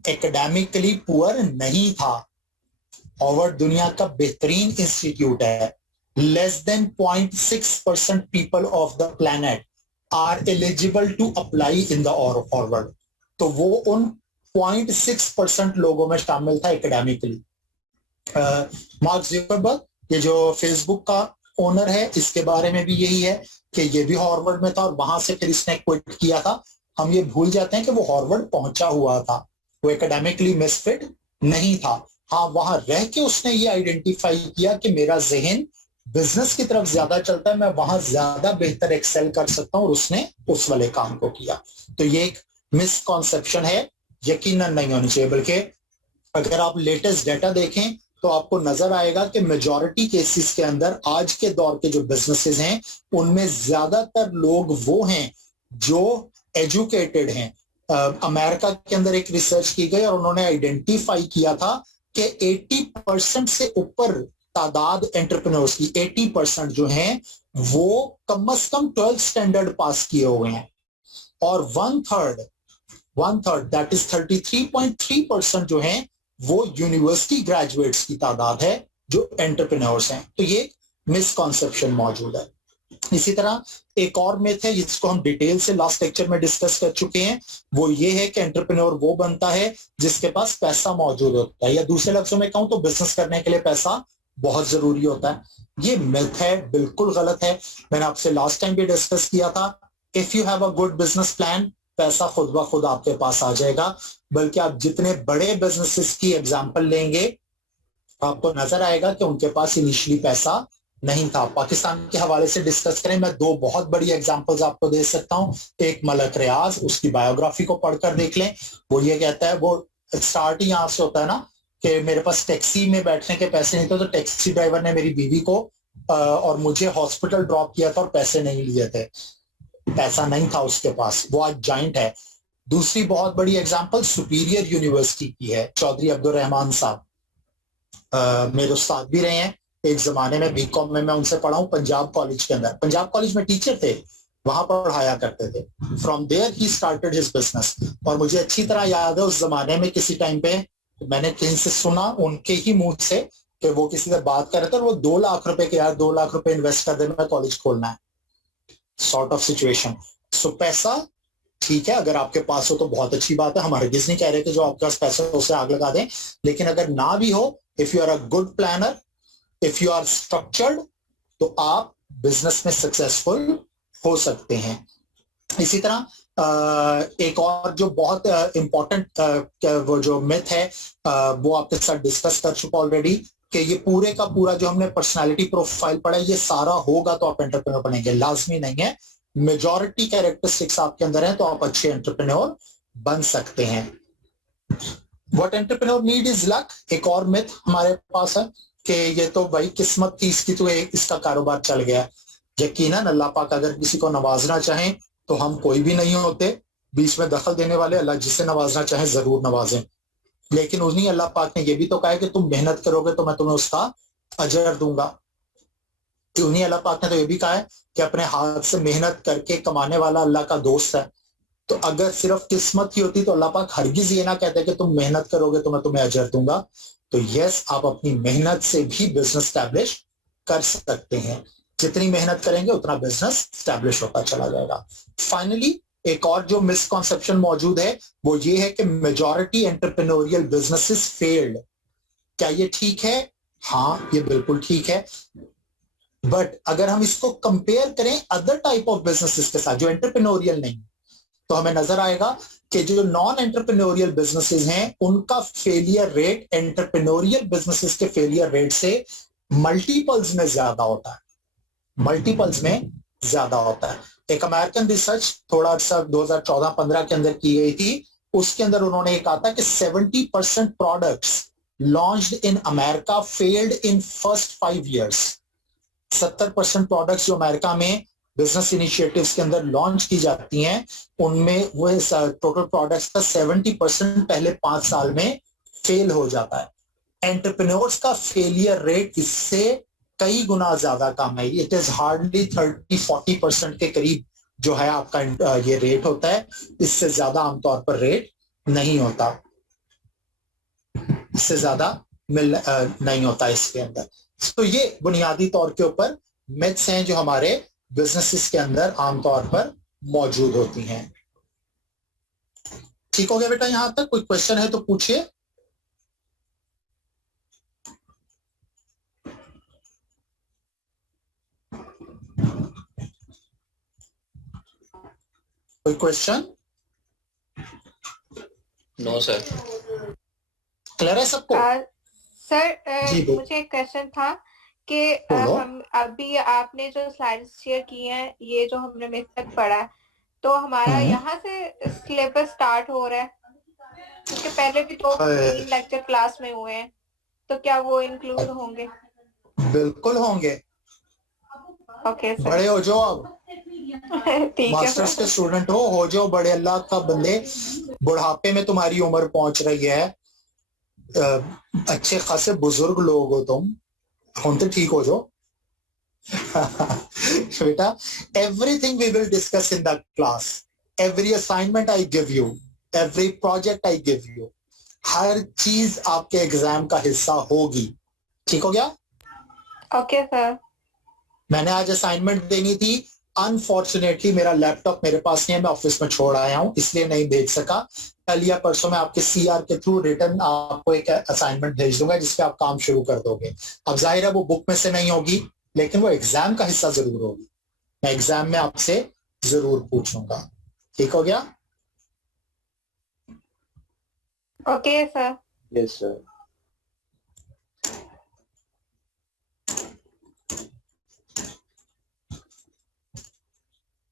एकेडमिकली पुअर नहीं था। हार्वर्ड दुनिया का बेहतरीन इंस्टीट्यूट है। Less than 0.6% people of the planet are eligible to apply in the Harvard. तो वो उन 0.6% लोगों में शामिल था एकेडमिकली। मार्क ज़करबर्ग, ये जो फेसबुक का ओनर है, इसके बारे में भी यही है कि ये भी हार्वर्ड में था और वहां से फिर इसने क्विट किया था। हम ये भूल जाते हैं कि वो हार्वर्ड पहुंचा हुआ था, वो एकेडमिकली मिसफिट नहीं था। हाँ, वहां रह के उसने ये आइडेंटिफाई किया कि मेरा जहन बिजनेस की तरफ ज्यादा चलता है, मैं वहां ज्यादा बेहतर एक्सेल कर सकता हूं, और उसने उस वाले काम को किया। तो ये एक मिसकॉन्सेप्शन है, यकीनन नहीं होनी चाहिए। बल्कि अगर आप लेटेस्ट डेटा देखें तो आपको नजर आएगा कि मेजॉरिटी केसेस के अंदर आज के दौर के जो बिजनेसेस हैं उनमें ज्यादातर लोग वो हैं जो एजुकेटेड हैं। अमेरिका के अंदर एक रिसर्च की गई और उन्होंने आइडेंटिफाई किया था कि 80% से ऊपर तादाद एंटरप्रेन्योर्स की 80% जो हैं वो कम से कम 12th स्टैंडर्ड पास किए हुए हैं, और वन थर्ड दैट इज 33.3% जो हैं वो यूनिवर्सिटी ग्रेजुएट्स की तादाद है जो एंटरप्रेन्योर्स हैं। तो ये मिसकॉन्सेप्शन मौजूद है। इसी तरह एक और मिथ है जिसको हम डिटेल से लास्ट लेक्चर में डिस्कस कर चुके हैं, वो ये है कि एंटरप्रेन्योर वो बनता है जिसके पास पैसा मौजूद होता है, या दूसरे लफ्जों में कहूं तो बिजनेस करने के लिए पैसा बहुत जरूरी होता है। ये मिथ है, बिल्कुल गलत है। मैंने आपसे लास्ट टाइम भी डिस्कस किया था, if you have a good business plan, पैसा खुद ब खुद आपके पास आ जाएगा। बल्कि आप जितने बड़े बिजनेसेस की एग्जांपल लेंगे आपको नजर आएगा कि उनके पास इनिशियली पैसा नहीं था। पाकिस्तान के हवाले से डिस्कस करें, मैं दो बहुत बड़ी एग्जांपल्स आपको दे सकता हूं। एक मलक रियाज, उसकी बायोग्राफी को पढ़कर देख लें। वो ये कहता है, वो स्टार्ट ही यहां से होता है ना कि मेरे पास टैक्सी में बैठने के पैसे नहीं थे, तो टैक्सी ड्राइवर ने मेरी बीवी को और मुझे हॉस्पिटल ड्रॉप किया था और पैसे नहीं लिए थे, पैसा नहीं था उसके पास, वो आज जाइंट है। दूसरी बहुत बड़ी एग्जांपल सुपीरियर यूनिवर्सिटी की है, चौधरी अब्दुल रहमान साहब मेरे उस्ताद भी रहे हैं। एक जमाने में बीकॉम में मैं उनसे पढ़ा हूं पंजाब कॉलेज के अंदर, पंजाब कॉलेज में टीचर थे, वहां पढ़ाया करते थे। From there he started his business. और मुझे अच्छी तरह याद है उस जमाने में किसी टाइम पे मैंने कहीं से सुना उनके ही मुंह से कि वो किसी से बात कर रहे थे और वो 2 लाख रुपए के, यार 2 लाख रुपए इन्वेस्ट कर दे, मैं कॉलेज खोलना है, सॉर्ट ऑफ सिचुएशन। सो पैसा ठीक है, अगर आपके पास हो तो बहुत अच्छी बात है, हम हरगिज नहीं कह रहे कि जो आपके पास पैसा है उसे आग लगा दें, लेकिन अगर ना भी हो, if you are a good planner, if you are structured, तो आप बिजनेस में सक्सेसफुल हो सकते हैं। इसी तरह एक और जो बहुत इंपॉर्टेंट वो जो मिथ है वो आपके साथ डिस्कस कर चुका ऑलरेडी, कि ये पूरे का पूरा जो हमने पर्सनालिटी प्रोफाइल पढ़ा है ये सारा होगा तो आप एंटरप्रेन्योर बनेंगे, लाजमी नहीं है। मेजॉरिटी कैरेक्टरिस्टिक्स आपके अंदर है तो आप अच्छे एंटरप्रेन्योर बन सकते हैं। What entrepreneur need is luck, एक और मिथ हमारे पास है कि ये तो भाई किस्मत थी इसकी तो इसका कारोबार चल गया। यकीनन अल्लाह पाक अगर किसी को नवाजना चाहे तो हम कोई भी नहीं होते बीच में दखल देने वाले, अल्लाह जिसे नवाजना चाहे जरूर नवाजें। लेकिन उन्हीं अल्लाह पाक ने ये भी तो कहा है कि तुम मेहनत करोगे तो मैं तुम्हें उसका अजर दूंगा। उन्हीं अल्लाह पाक ने तो ये भी कहा है कि अपने हाथ से मेहनत करके कमाने वाला अल्लाह का दोस्त है। तो अगर सिर्फ किस्मत ही होती तो अल्लाह पाक हरगिज ये ना कहते कि तुम मेहनत करोगे तो मैं तुम्हें अजर दूंगा। तो यस, आप अपनी मेहनत से भी बिजनेस स्टैब्लिश कर सकते हैं, जितनी मेहनत करेंगे उतना बिजनेस स्टैब्लिश होता चला जाएगा। फाइनली एक और जो मिसकॉन्सेप्शन मौजूद है वो ये है कि मेजॉरिटी एंटरप्रेन्योरियल बिजनेसेस फेल्ड। क्या ये ठीक है? हाँ, ये बिल्कुल ठीक है। बट अगर हम इसको कंपेयर करें अदर टाइप ऑफ बिजनेसेस के साथ जो एंटरप्रेन्योरियल नहीं, तो हमें नजर आएगा कि जो नॉन एंटरप्रेन्योरियल बिजनेसेस हैं उनका फेलियर रेट एंटरप्रेन्योरियल बिजनेसेस के फेलियर रेट से मल्टीपल्स में ज्यादा होता है, मल्टीपल्स में ज्यादा होता है। एक अमेरिकन रिसर्च थोड़ा सा 2014-15 के अंदर की गई थी, उसके अंदर उन्होंने कहा था कि 70% products launched in America failed in first 5 years। 70% products जो अमेरिका में बिजनेस इनिशिएटिव्स के अंदर लॉन्च की जाती हैं उनमें वो टोटल प्रोडक्ट्स का 70% पहले 5 साल में फेल हो जाता है। एंटरप्रेन्योर्स का फेलियर रेट इससे कई गुना ज्यादा कम है, इट इज हार्डली 30-40% के करीब जो है आपका ये रेट होता है, इससे ज्यादा आमतौर पर रेट नहीं होता, इससे ज्यादा नहीं होता इसके अंदर। तो ये बुनियादी तौर के ऊपर मिथ्स हैं जो हमारे बिजनेसेस के अंदर आमतौर पर मौजूद होती हैं। ठीक हो गया बेटा? यहां तक कोई क्वेश्चन है तो पूछिए। कोई क्वेश्चन? No sir. क्लियर है सबको? सर मुझे एक क्वेश्चन था कि हम अभी आपने जो स्लाइड्स शेयर की हैं, ये जो हमने मिड तक पढ़ा, तो हमारा यहाँ से सिलेबस स्टार्ट हो रहा है, उसके पहले भी 3 लेक्चर क्लास में हुए हैं, तो क्या वो इंक्लूड होंगे? बिल्कुल होंगे। Okay sir. बड़े हो जाओ, अब ठीक है, मास्टर्स के स्टूडेंट हो जाओ बड़े, अल्लाह का बंदे। बुढ़ापे में तुम्हारी उम्र पहुंच रही है, अच्छे खासे बुजुर्ग लोग हो तुम, हम तो ठीक हो जाओ। बेटा, everything we will discuss in the class, every assignment I give you, every project I give you, हर चीज आपके एग्जाम का हिस्सा होगी। ठीक हो गया? Okay sir. मैंने आज असाइनमेंट देनी थी, अनफॉर्चुनेटली मेरा लैपटॉप मेरे पास नहीं है, मैं ऑफिस में छोड़ आया हूं, इसलिए नहीं भेज सका। कल या परसों मैं आपके सीआर के थ्रू रिटर्न आपको एक असाइनमेंट भेज दूंगा जिसपे आप काम शुरू कर दोगे। अब जाहिर है वो बुक में से नहीं होगी, लेकिन वो एग्जाम का हिस्सा जरूर होगी। मैं एग्जाम में आपसे जरूर पूछूंगा। ठीक हो गया? Okay sir. Yes sir.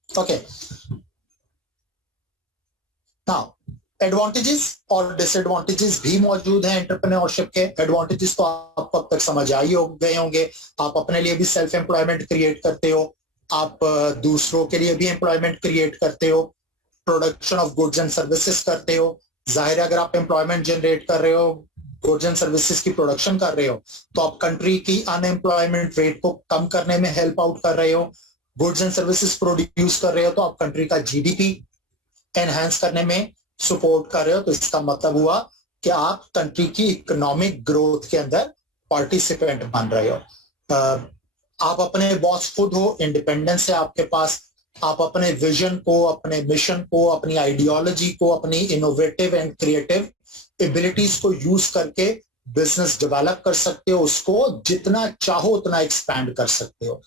Okay, now advantages और डिसएडवांटेजेस भी मौजूद हैं एंटरप्रेन्योरशिप के। एडवांटेजेस तो आपको अब तक समझ आई हो गए होंगे। आप अपने लिए भी सेल्फ एम्प्लॉयमेंट क्रिएट करते हो, आप दूसरों के लिए भी एम्प्लॉयमेंट क्रिएट करते हो, production of goods and services करते हो। जाहिर है अगर आप एम्प्लॉयमेंट जनरेट कर रहे हो, गुड्स एंड सर्विसेज की प्रोडक्शन कर रहे हो, तो आप कंट्री की अनएम्प्लॉयमेंट रेट को कम करने में हेल्प आउट कर रहे हो। गुड्स एंड सर्विसेज प्रोड्यूस कर रहे हो तो आप कंट्री का जीडीपी एनहांस करने में सपोर्ट कर रहे हो। तो इसका मतलब हुआ कि आप कंट्री की इकोनॉमिक ग्रोथ के अंदर पार्टिसिपेंट बन रहे हो। आप अपने बॉस खुद हो, इंडिपेंडेंस है आपके पास। आप अपने विजन को, अपने मिशन को, अपनी आइडियोलॉजी को, अपनी इनोवेटिव एंड क्रिएटिव एबिलिटीज को यूज करके बिजनेस डेवलप कर सकते हो, उसको जितना चाहो उतना एक्सपैंड कर सकते हो।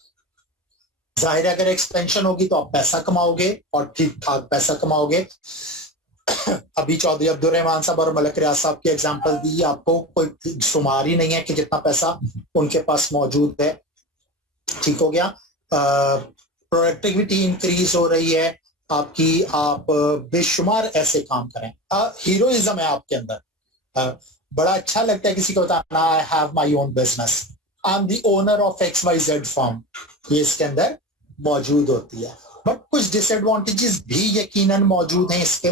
जाहिर है अगर एक्सपेंशन होगी तो आप पैसा कमाओगे और ठीक ठाक पैसा कमाओगे। अभी चौधरी अब्दुल रहमान साहब और मलक रियाज साहब की एग्जांपल दी, आपको कोई शुमार ही नहीं है कि कितना पैसा उनके पास मौजूद है। ठीक हो गया? प्रोडक्टिविटी इंक्रीज हो रही है आपकी, आप बेशुमार ऐसे काम करें। हीरोइज्म है आपके अंदर। बड़ा अच्छा लगता है किसी को बताना, I have my own business, I am the owner of XYZ firm, ये इसके अंदर मौजूद होती है। बट कुछ डिसएडवांटेजेस भी यकीनन मौजूद हैं इसके।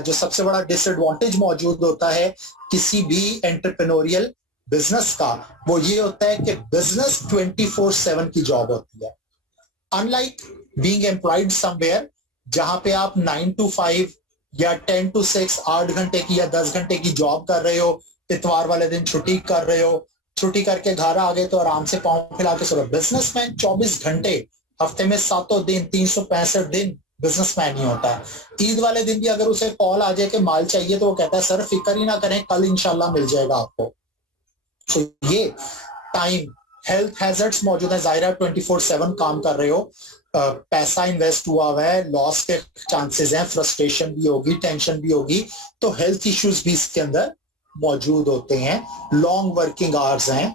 जो सबसे बड़ा डिसएडवांटेज मौजूद होता है किसी भी एंटरप्रेन्योरियल बिजनेस का, वो ये होता है कि बिजनेस 24/7 की जॉब होती है। अनलाइक बीइंग एम्प्लॉयड समवेयर, जहां पे आप 9 to 5 या 10 to 6 8 घंटे की या 10 घंटे की जॉब कर रहे हो, इतवार वाले दिन छुट्टी कर रहे हो, छुट्टी करके घर आ गए तो आराम से पाँव फैला के सो। बिजनेसमैन 24 घंटे, हफ्ते में 7 दिन, 365 दिन बिजनेसमैन ही होता है। ईद वाले दिन भी अगर उसे कॉल आ जाए कि माल चाहिए तो वो कहता है सर फिक्र ही ना करें, कल इंशाल्लाह मिल जाएगा आपको। तो ये टाइम हेल्थ हैजर्ड्स मौजूद है। जाहिर है 24/7 काम कर रहे हो, पैसा इन्वेस्ट हुआ है, लॉस के चांसेस हैं, फ्रस्ट्रेशन भी होगी, टेंशन भी होगी, तो हेल्थ इश्यूज भी इसके अंदर मौजूद होते हैं। लॉन्ग वर्किंग आवर्स हैं,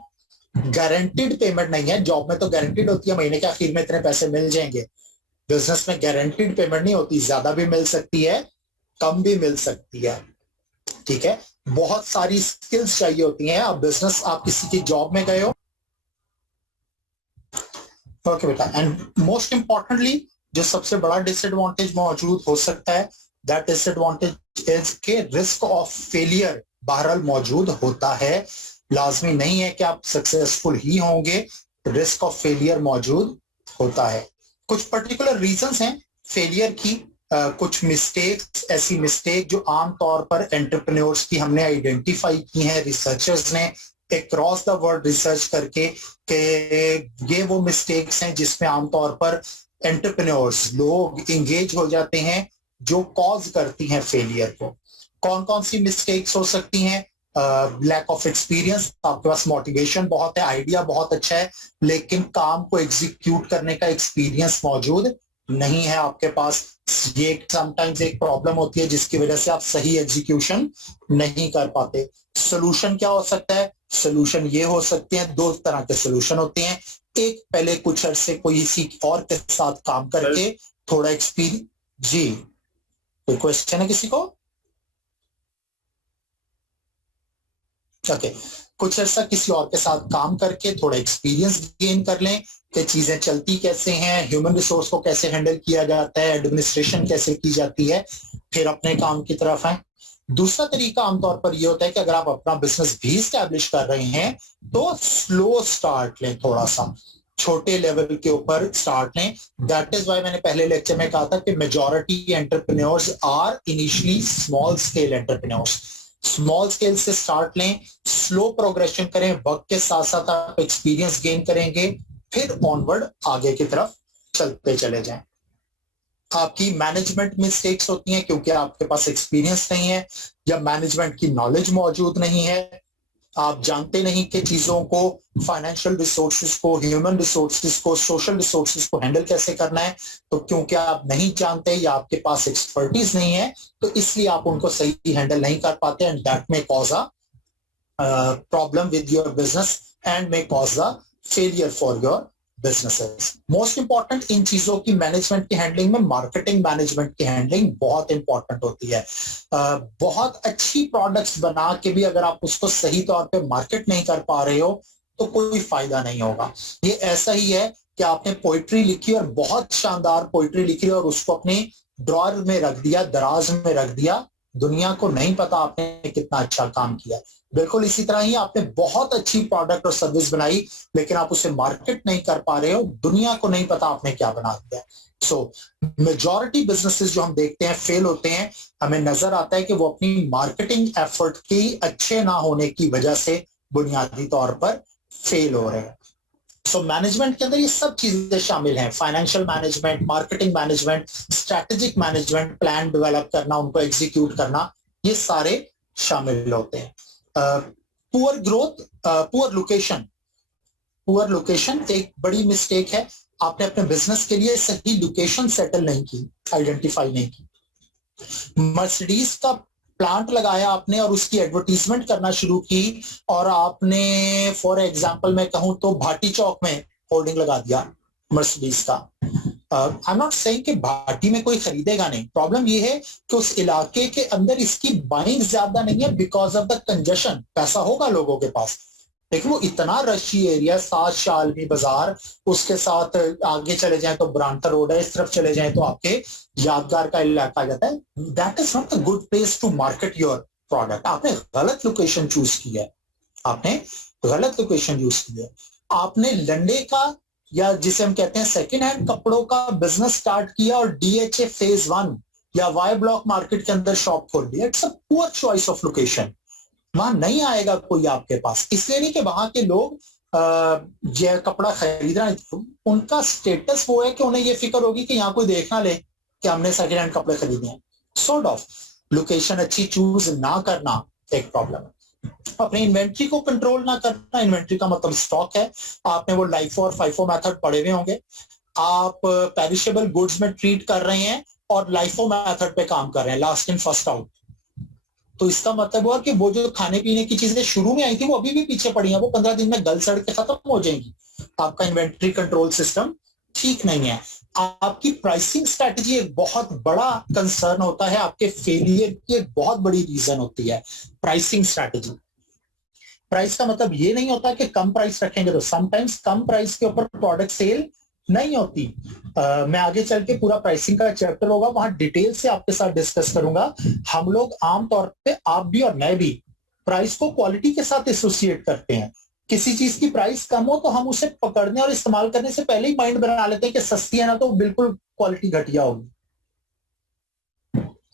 गारंटीड पेमेंट नहीं है। जॉब में तो गारंटीड होती है महीने के आखिर में इतने पैसे मिल जाएंगे, बिजनेस में गारंटीड पेमेंट नहीं होती, ज्यादा भी मिल सकती है, कम भी मिल सकती है। ठीक है? बहुत सारी स्किल्स चाहिए होती हैं। आप बिजनेस, आप किसी की जॉब में गए हो, ओके बेटा। एंड मोस्ट इंपॉर्टेंटली जो सबसे बड़ा डिसएडवांटेज मौजूद हो सकता है, दैट डिसएडवांटेज इज के रिस्क ऑफ फेलियर बहरहाल मौजूद होता है। लाजमी नहीं है कि आप सक्सेसफुल ही होंगे, रिस्क ऑफ फेलियर मौजूद होता है। कुछ पर्टिकुलर रीजंस हैं फेलियर की, कुछ मिस्टेक्स, ऐसी मिस्टेक जो आमतौर पर एंटरप्रेन्योर्स की हमने आइडेंटिफाई की हैं रिसर्चर्स ने अक्रॉस द वर्ल्ड रिसर्च करके, कि ये वो मिस्टेक्स हैं जिसमें आमतौर पर एंटरप्रेन्योर्स लोग इंगेज हो जाते हैं, जो कॉज करती हैं फेलियर को। कौन कौन सी मिस्टेक्स हो सकती हैं? लैक ऑफ एक्सपीरियंस, आपके पास मोटिवेशन बहुत है, आइडिया बहुत अच्छा है, लेकिन काम को एग्जीक्यूट करने का एक्सपीरियंस मौजूद नहीं है आपके पास। ये समटाइम्स एक प्रॉब्लम होती है जिसकी वजह से आप सही एग्जीक्यूशन नहीं कर पाते। सोल्यूशन क्या हो सकता है? सोल्यूशन ये हो सकते हैं, दो तरह के सोल्यूशन होते हैं। एक, पहले कुछ अरसे कोई किसी और के साथ काम करके थोड़ा एक्सपीरियंस। जी, कोई क्वेश्चन है किसी को? ओके, कुछ अर्सा किसी और के साथ काम करके थोड़ा एक्सपीरियंस गेन कर लें कि चीजें चलती कैसे हैं, ह्यूमन रिसोर्स को कैसे हैंडल किया जाता है, एडमिनिस्ट्रेशन कैसे की जाती है, फिर अपने काम की तरफ आए। दूसरा तरीका आमतौर पर यह होता है कि अगर आप अपना बिजनेस भी स्टैब्लिश कर रहे हैं तो स्लो स्टार्ट लें, थोड़ा सा छोटे लेवल के ऊपर स्टार्ट लें। दैट इज व्हाई मैंने पहले लेक्चर में कहा था कि majority entrepreneurs are initially small scale entrepreneurs. Small scale से स्टार्ट लें, स्लो प्रोग्रेशन करें, वक्त के साथ साथ आप एक्सपीरियंस गेन करेंगे, फिर ऑनवर्ड आगे की तरफ चलते चले जाएं। आपकी मैनेजमेंट मिस्टेक्स होती हैं क्योंकि आपके पास एक्सपीरियंस नहीं है या मैनेजमेंट की नॉलेज मौजूद नहीं है, आप जानते नहीं कि चीजों को, फाइनेंशियल रिसोर्सेज को, ह्यूमन रिसोर्सेज को, सोशल रिसोर्सेज को हैंडल कैसे करना है। तो क्योंकि आप नहीं जानते या आपके पास एक्सपर्टीज नहीं है तो इसलिए आप उनको सही हैंडल नहीं कर पाते, and that may cause a problem with your business and may cause a failure for your businesses. Most important in चीजों की मैनेजमेंट की हैंडलिंग में मार्केटिंग मैनेजमेंट की हैंडलिंग बहुत इंपॉर्टेंट होती है। बहुत अच्छी प्रोडक्ट्स बना के भी अगर आप उसको सही तौर पे मार्केट नहीं कर पा रहे हो तो कोई फायदा नहीं होगा। ये ऐसा ही है कि आपने पोइट्री लिखी और बहुत शानदार पोइट्री लिखी और उसको अपने ड्रॉअर में रख दिया, दराज में रख दिया, दुनिया को नहीं पता आपने कितना अच्छा काम किया। बिल्कुल इसी तरह ही आपने बहुत अच्छी प्रोडक्ट और सर्विस बनाई लेकिन आप उसे मार्केट नहीं कर पा रहे हो, दुनिया को नहीं पता आपने क्या बना दिया। सो मेजॉरिटी बिजनेसेस जो हम देखते हैं फेल होते हैं, हमें नजर आता है कि वो अपनी मार्केटिंग एफर्ट की अच्छे ना होने की वजह से बुनियादी तौर पर फेल हो रहे हैं। सो मैनेजमेंट के अंदर ये सब चीजें शामिल हैं, financial management, marketing management, strategic management, plan develop करना, उनको एग्जीक्यूट करना, ये सारे शामिल होते हैं। Poor growth, poor location. Poor location एक बड़ी मिस्टेक है। आपने अपने बिजनेस के लिए सही लोकेशन सेटल नहीं की, आइडेंटिफाई नहीं की। मर्सिडीज का प्लांट लगाया आपने और उसकी एडवर्टीजमेंट करना शुरू की और आपने फॉर एग्जांपल मैं कहूं तो भाटी चौक में होर्डिंग लगा दिया मर्सिडीज का। आई एम नॉट सेइंग कि भाटी में कोई खरीदेगा नहीं, प्रॉब्लम ये है कि उस इलाके के अंदर इसकी बाइंग ज्यादा नहीं है बिकॉज ऑफ द कंजेशन। पैसा होगा लोगों के पास लेकिन वो इतना रशी एरिया, 7 शालनी बाजार, उसके साथ आगे चले जाएं तो ब्रांटर रोड है, इस तरफ चले जाएं तो आपके यादगार का इलाका आ जाता है। That is not a good place to market your product. आपने गलत लोकेशन चूज की है, आपने गलत लोकेशन यूज की है। आपने लंडे का या जिसे हम कहते हैं सेकेंड हैंड कपड़ों का बिजनेस स्टार्ट किया और डीएचए फेज 1 या वाई ब्लॉक मार्केट के अंदर शॉप खोल दिया। It's a poor choice of location. वहां नहीं आएगा कोई आपके पास, इसलिए नहीं कि वहां के लोग ये कपड़ा खरीद रहे हैं, उनका स्टेटस वो है कि उन्हें ये फिक्र होगी कि यहाँ कोई देखना ले कि हमने सेकेंड हैंड कपड़े खरीदे हैं। सॉर्ट ऑफ लोकेशन अच्छी चूज ना करना एक प्रॉब्लम है। अपने इन्वेंट्री को कंट्रोल ना करना, इन्वेंट्री का मतलब स्टॉक है। आपने वो लाइफो और फाइफो मेथड पढ़े हुए होंगे। आप पेरिशेबल गुड्स में ट्रीट कर रहे हैं और लाइफो मेथड पे काम कर रहे हैं, लास्ट इन फर्स्ट आउट। तो इसका मतलब हुआ कि वो जो खाने पीने की चीजें शुरू में आई थी वो अभी भी पीछे पड़ी हैं, वो 15 दिन में गल सड़ के खत्म हो जाएंगी। आपका इन्वेंट्री कंट्रोल सिस्टम ठीक नहीं है। आपकी प्राइसिंग स्ट्रेटजी एक बहुत बड़ा कंसर्न होता है, आपके फेलियर की एक बहुत बड़ी रीजन होती है प्राइसिंग स्ट्रेटजी। प्राइस का मतलब ये नहीं होता कि कम प्राइस रखेंगे, तो समटाइम्स कम प्राइस के ऊपर प्रोडक्ट सेल नहीं होती। मैं आगे चल के पूरा प्राइसिंग का चैप्टर होगा, वहां डिटेल से आपके साथ डिस्कस करूंगा। हम लोग आमतौर पे, आप भी और मैं भी, प्राइस को क्वालिटी के साथ एसोसिएट करते हैं। किसी चीज की प्राइस कम हो तो हम उसे पकड़ने और इस्तेमाल करने से पहले ही माइंड बना लेते हैं कि सस्ती है ना तो बिल्कुल क्वालिटी घटिया होगी।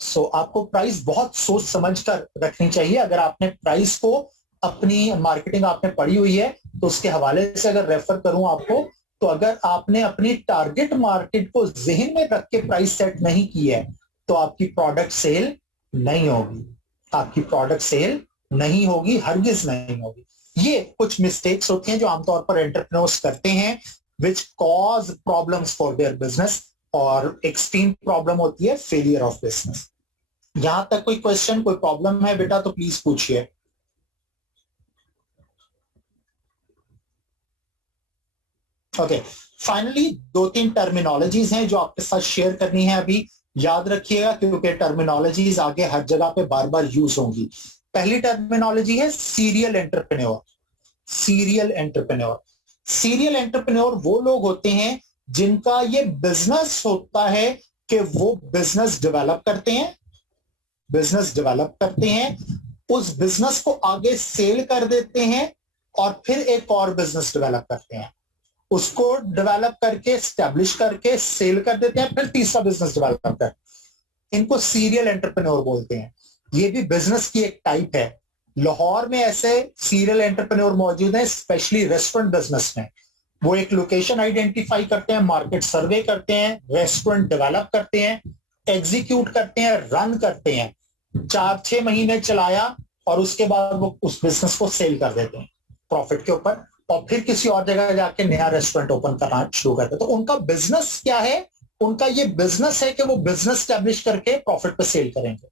सो आपको प्राइस बहुत सोच समझ कर रखनी चाहिए। अगर आपने प्राइस को, अपनी मार्केटिंग आपने पढ़ी हुई है तो उसके हवाले से अगर रेफर करूं आपको, तो अगर आपने अपनी टारगेट मार्केट को जहन में रख के प्राइस सेट नहीं की है तो आपकी प्रोडक्ट सेल नहीं होगी, आपकी प्रोडक्ट सेल नहीं होगी, हरगिज नहीं होगी। ये कुछ मिस्टेक्स होती हैं जो आमतौर पर एंटरप्रेन्योर्स करते हैं which cause problems for their business, और एक्सट्रीम प्रॉब्लम होती है फेलियर ऑफ बिजनेस। यहां तक कोई क्वेश्चन, कोई प्रॉब्लम है बेटा तो प्लीज पूछिए। ओके, फाइनली 2-3 टर्मिनोलॉजीज हैं जो आपके साथ शेयर करनी है अभी। याद रखिएगा क्योंकि टर्मिनोलॉजीज आगे हर जगह पे बार बार यूज होंगी। पहली टर्मिनोलॉजी है serial entrepreneur. Serial entrepreneur, serial entrepreneur वो लोग होते हैं जिनका ये बिजनेस होता है कि वो बिजनेस डेवलप करते हैं, बिजनेस डेवलप करते हैं, उस बिजनेस को आगे सेल कर देते हैं और फिर एक और बिजनेस डेवलप करते हैं, उसको डेवलप करके स्टैब्लिश करके सेल कर देते हैं, फिर तीसरा बिजनेस डेवलप करते हैं। इनको सीरियल एंटरप्रेन्योर बोलते हैं। ये भी बिजनेस की एक टाइप है। लाहौर में ऐसे सीरियल एंटरप्रेन्योर मौजूद हैं, स्पेशली रेस्टोरेंट बिजनेस में। वो एक लोकेशन आइडेंटिफाई करते हैं, मार्केट सर्वे करते हैं, रेस्टोरेंट डेवलप करते हैं, एग्जीक्यूट करते हैं, रन करते हैं, 4-6 महीने चलाया और उसके बाद वो उस बिजनेस को सेल कर देते हैं प्रॉफिट के ऊपर, और फिर किसी और जगह जाके नया रेस्टोरेंट ओपन करना शुरू करते हैं। तो उनका बिजनेस क्या है? उनका ये बिजनेस है कि वो बिजनेस स्टैब्लिश करके प्रॉफिट पे सेल करेंगे।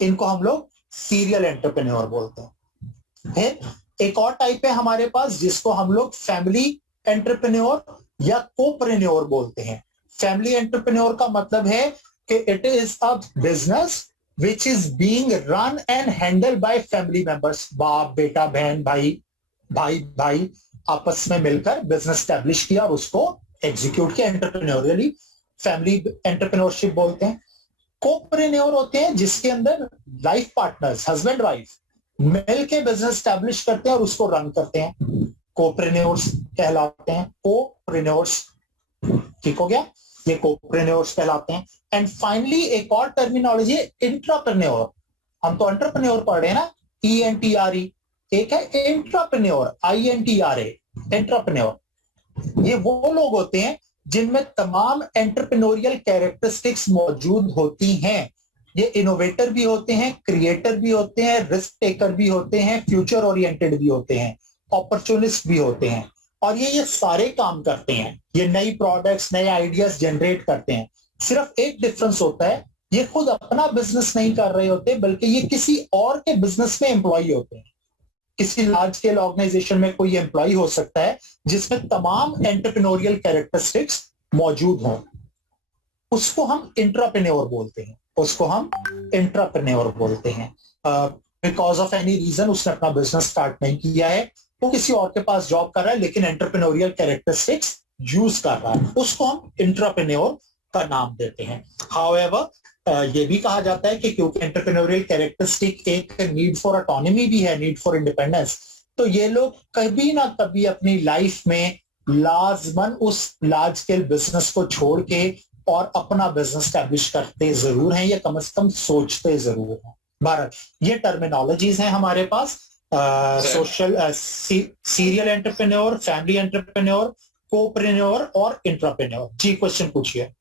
इनको हम लोग सीरियल एंटरप्रेन्योर बोलते हैं। फिर एक और टाइप है हमारे पास जिसको हम लोग फैमिली एंटरप्रेन्योर या कोप्रेन्योर बोलते हैं। फैमिली एंटरप्रेन्योर का मतलब है कि it is a business which is being run and handle bye family members. बाप बेटा बहन भाई भाई भाई आपस में मिलकर बिजनेस स्टैब्लिश किया और उसको एग्जीक्यूट किया। एंटरप्रेन्योरियली फैमिली एंटरप्रेन्योरशिप बोलते हैं। कोप्रेन्योर होते हैं जिसके अंदर लाइफ पार्टनर्स हस्बैंड वाइफ मिल के बिजनेस स्टैब्लिश करते हैं और उसको रन करते हैं, कोप्रेन्योर्स कहलाते हैं। कोप्रेन्योर्स, ठीक हो गया, ये कोप्रेन्योर्स कहलाते हैं। एंड फाइनली एक और टर्मिनोलॉजी है इंट्राप्रेन्योर। हम तो एंटरप्रेन्योर पढ़ रहे हैं ना, ENTRE। एक है एंटरप्रेन्योर, INTRA, एंटरप्रेन्योर। ये वो लोग होते हैं जिनमें तमाम एंटरप्रेन्योरियल कैरेक्टरिस्टिक्स मौजूद होती हैं। ये इनोवेटर भी होते हैं, क्रिएटर भी होते हैं, रिस्क टेकर भी होते हैं, फ्यूचर ओरिएंटेड भी होते हैं, अपॉर्चुनिस्ट भी होते हैं, और ये सारे काम करते हैं। ये नई प्रोडक्ट्स, नए आइडियाज जनरेट करते हैं। सिर्फ एक डिफरेंस होता है, ये खुद अपना बिजनेस नहीं कर रहे होते, बल्कि ये किसी और के बिजनेस में एम्प्लॉय होते हैं। किसी लार्ज स्केल ऑर्गेनाइजेशन में कोई एम्प्लॉय हो सकता है जिसमें तमाम एंटरप्रेन्योरियल कैरेक्टरिस्टिक्स मौजूद हों, उसको हम इंट्राप्रेन्योर बोलते हैं। उसको हम इंट्राप्रेन्योर बोलते हैं। बिकॉज ऑफ एनी रीजन उसने अपना बिजनेस स्टार्ट नहीं किया है, वो किसी और के पास जॉब कर रहा है लेकिन एंटरप्रेन्योरियल कैरेक्टरिस्टिक्स यूज कर रहा है, उसको हम इंट्राप्रेन्योर का नाम देते हैं। हाउएवर ये भी कहा जाता है कि क्योंकि एंटरप्रेन्योरियल कैरेक्टरिस्टिक एक नीड फॉर ऑटोनॉमी भी है, नीड फॉर इंडिपेंडेंस, तो ये लोग कभी ना कभी अपनी लाइफ में लाजमन उस लार्ज स्केल बिजनेस को छोड़ के और अपना बिजनेस स्टैब्लिश करते जरूर हैं, या कम से कम सोचते जरूर हैं। भारत, ये टर्मिनोलॉजीज हैं हमारे पास, social serial entrepreneur, family entrepreneur, copreneur और इंट्राप्रेन्योर। जी क्वेश्चन पूछिए।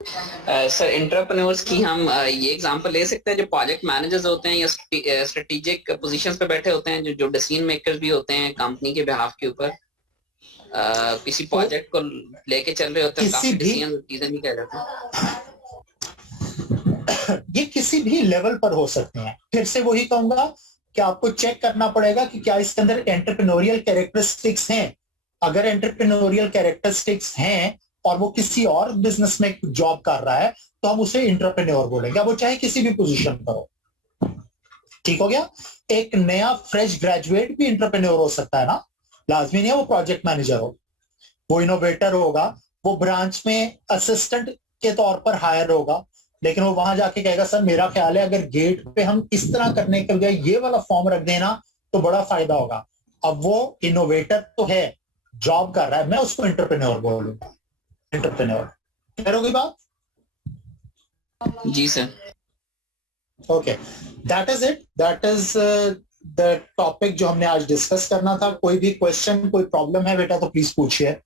सर एंटरप्रेन्योर्स की हम ये एग्जांपल ले सकते हैं जो प्रोजेक्ट मैनेजर्स होते हैं या स्ट्रेटेजिक पोजीशंस पे बैठे होते हैं, जो डिसीजन मेकर्स भी होते हैं कंपनी के बिहाफ के ऊपर, किसी प्रोजेक्ट को लेके चल रहे होते हैं, काफी डिसीजन भी कह जाते हैं। ये किसी भी लेवल पर हो सकते हैं। फिर से वही कहूंगा कि आपको चेक करना पड़ेगा कि क्या इसके अंदर एंटरप्रेन्योरियल कैरेक्टरिस्टिक्स हैं। अगर एंटरप्रेन्योरियल कैरेक्टरिस्टिक्स हैं और वो किसी और बिजनेस में जॉब कर रहा है तो हम उसे इंटरप्रेन्योर बोलेंगे, वो चाहे किसी भी पोजीशन पर हो। ठीक हो गया। एक नया फ्रेश ग्रेजुएट भी इंटरप्रेन्योर हो सकता है ना, लाजमी नहीं है वो प्रोजेक्ट मैनेजर हो, वो इनोवेटर होगा, वो ब्रांच में असिस्टेंट के तौर पर हायर होगा, लेकिन वो वहां जाके कहेगा सर मेरा ख्याल है अगर गेट पे हम इस तरह करने के बजाय ये वाला फॉर्म रख देना तो बड़ा फायदा होगा। अब वो इनोवेटर तो है, जॉब कर रहा है, मैं उसको इंटरप्रेन्योर बोलूंगा, इंटरप्रेन्योर। क्लियर होगी बात? जी sir. Okay, that is it, that is the topic जो हमने आज डिस्कस करना था। कोई भी क्वेश्चन, कोई प्रॉब्लम है बेटा तो प्लीज पूछिए।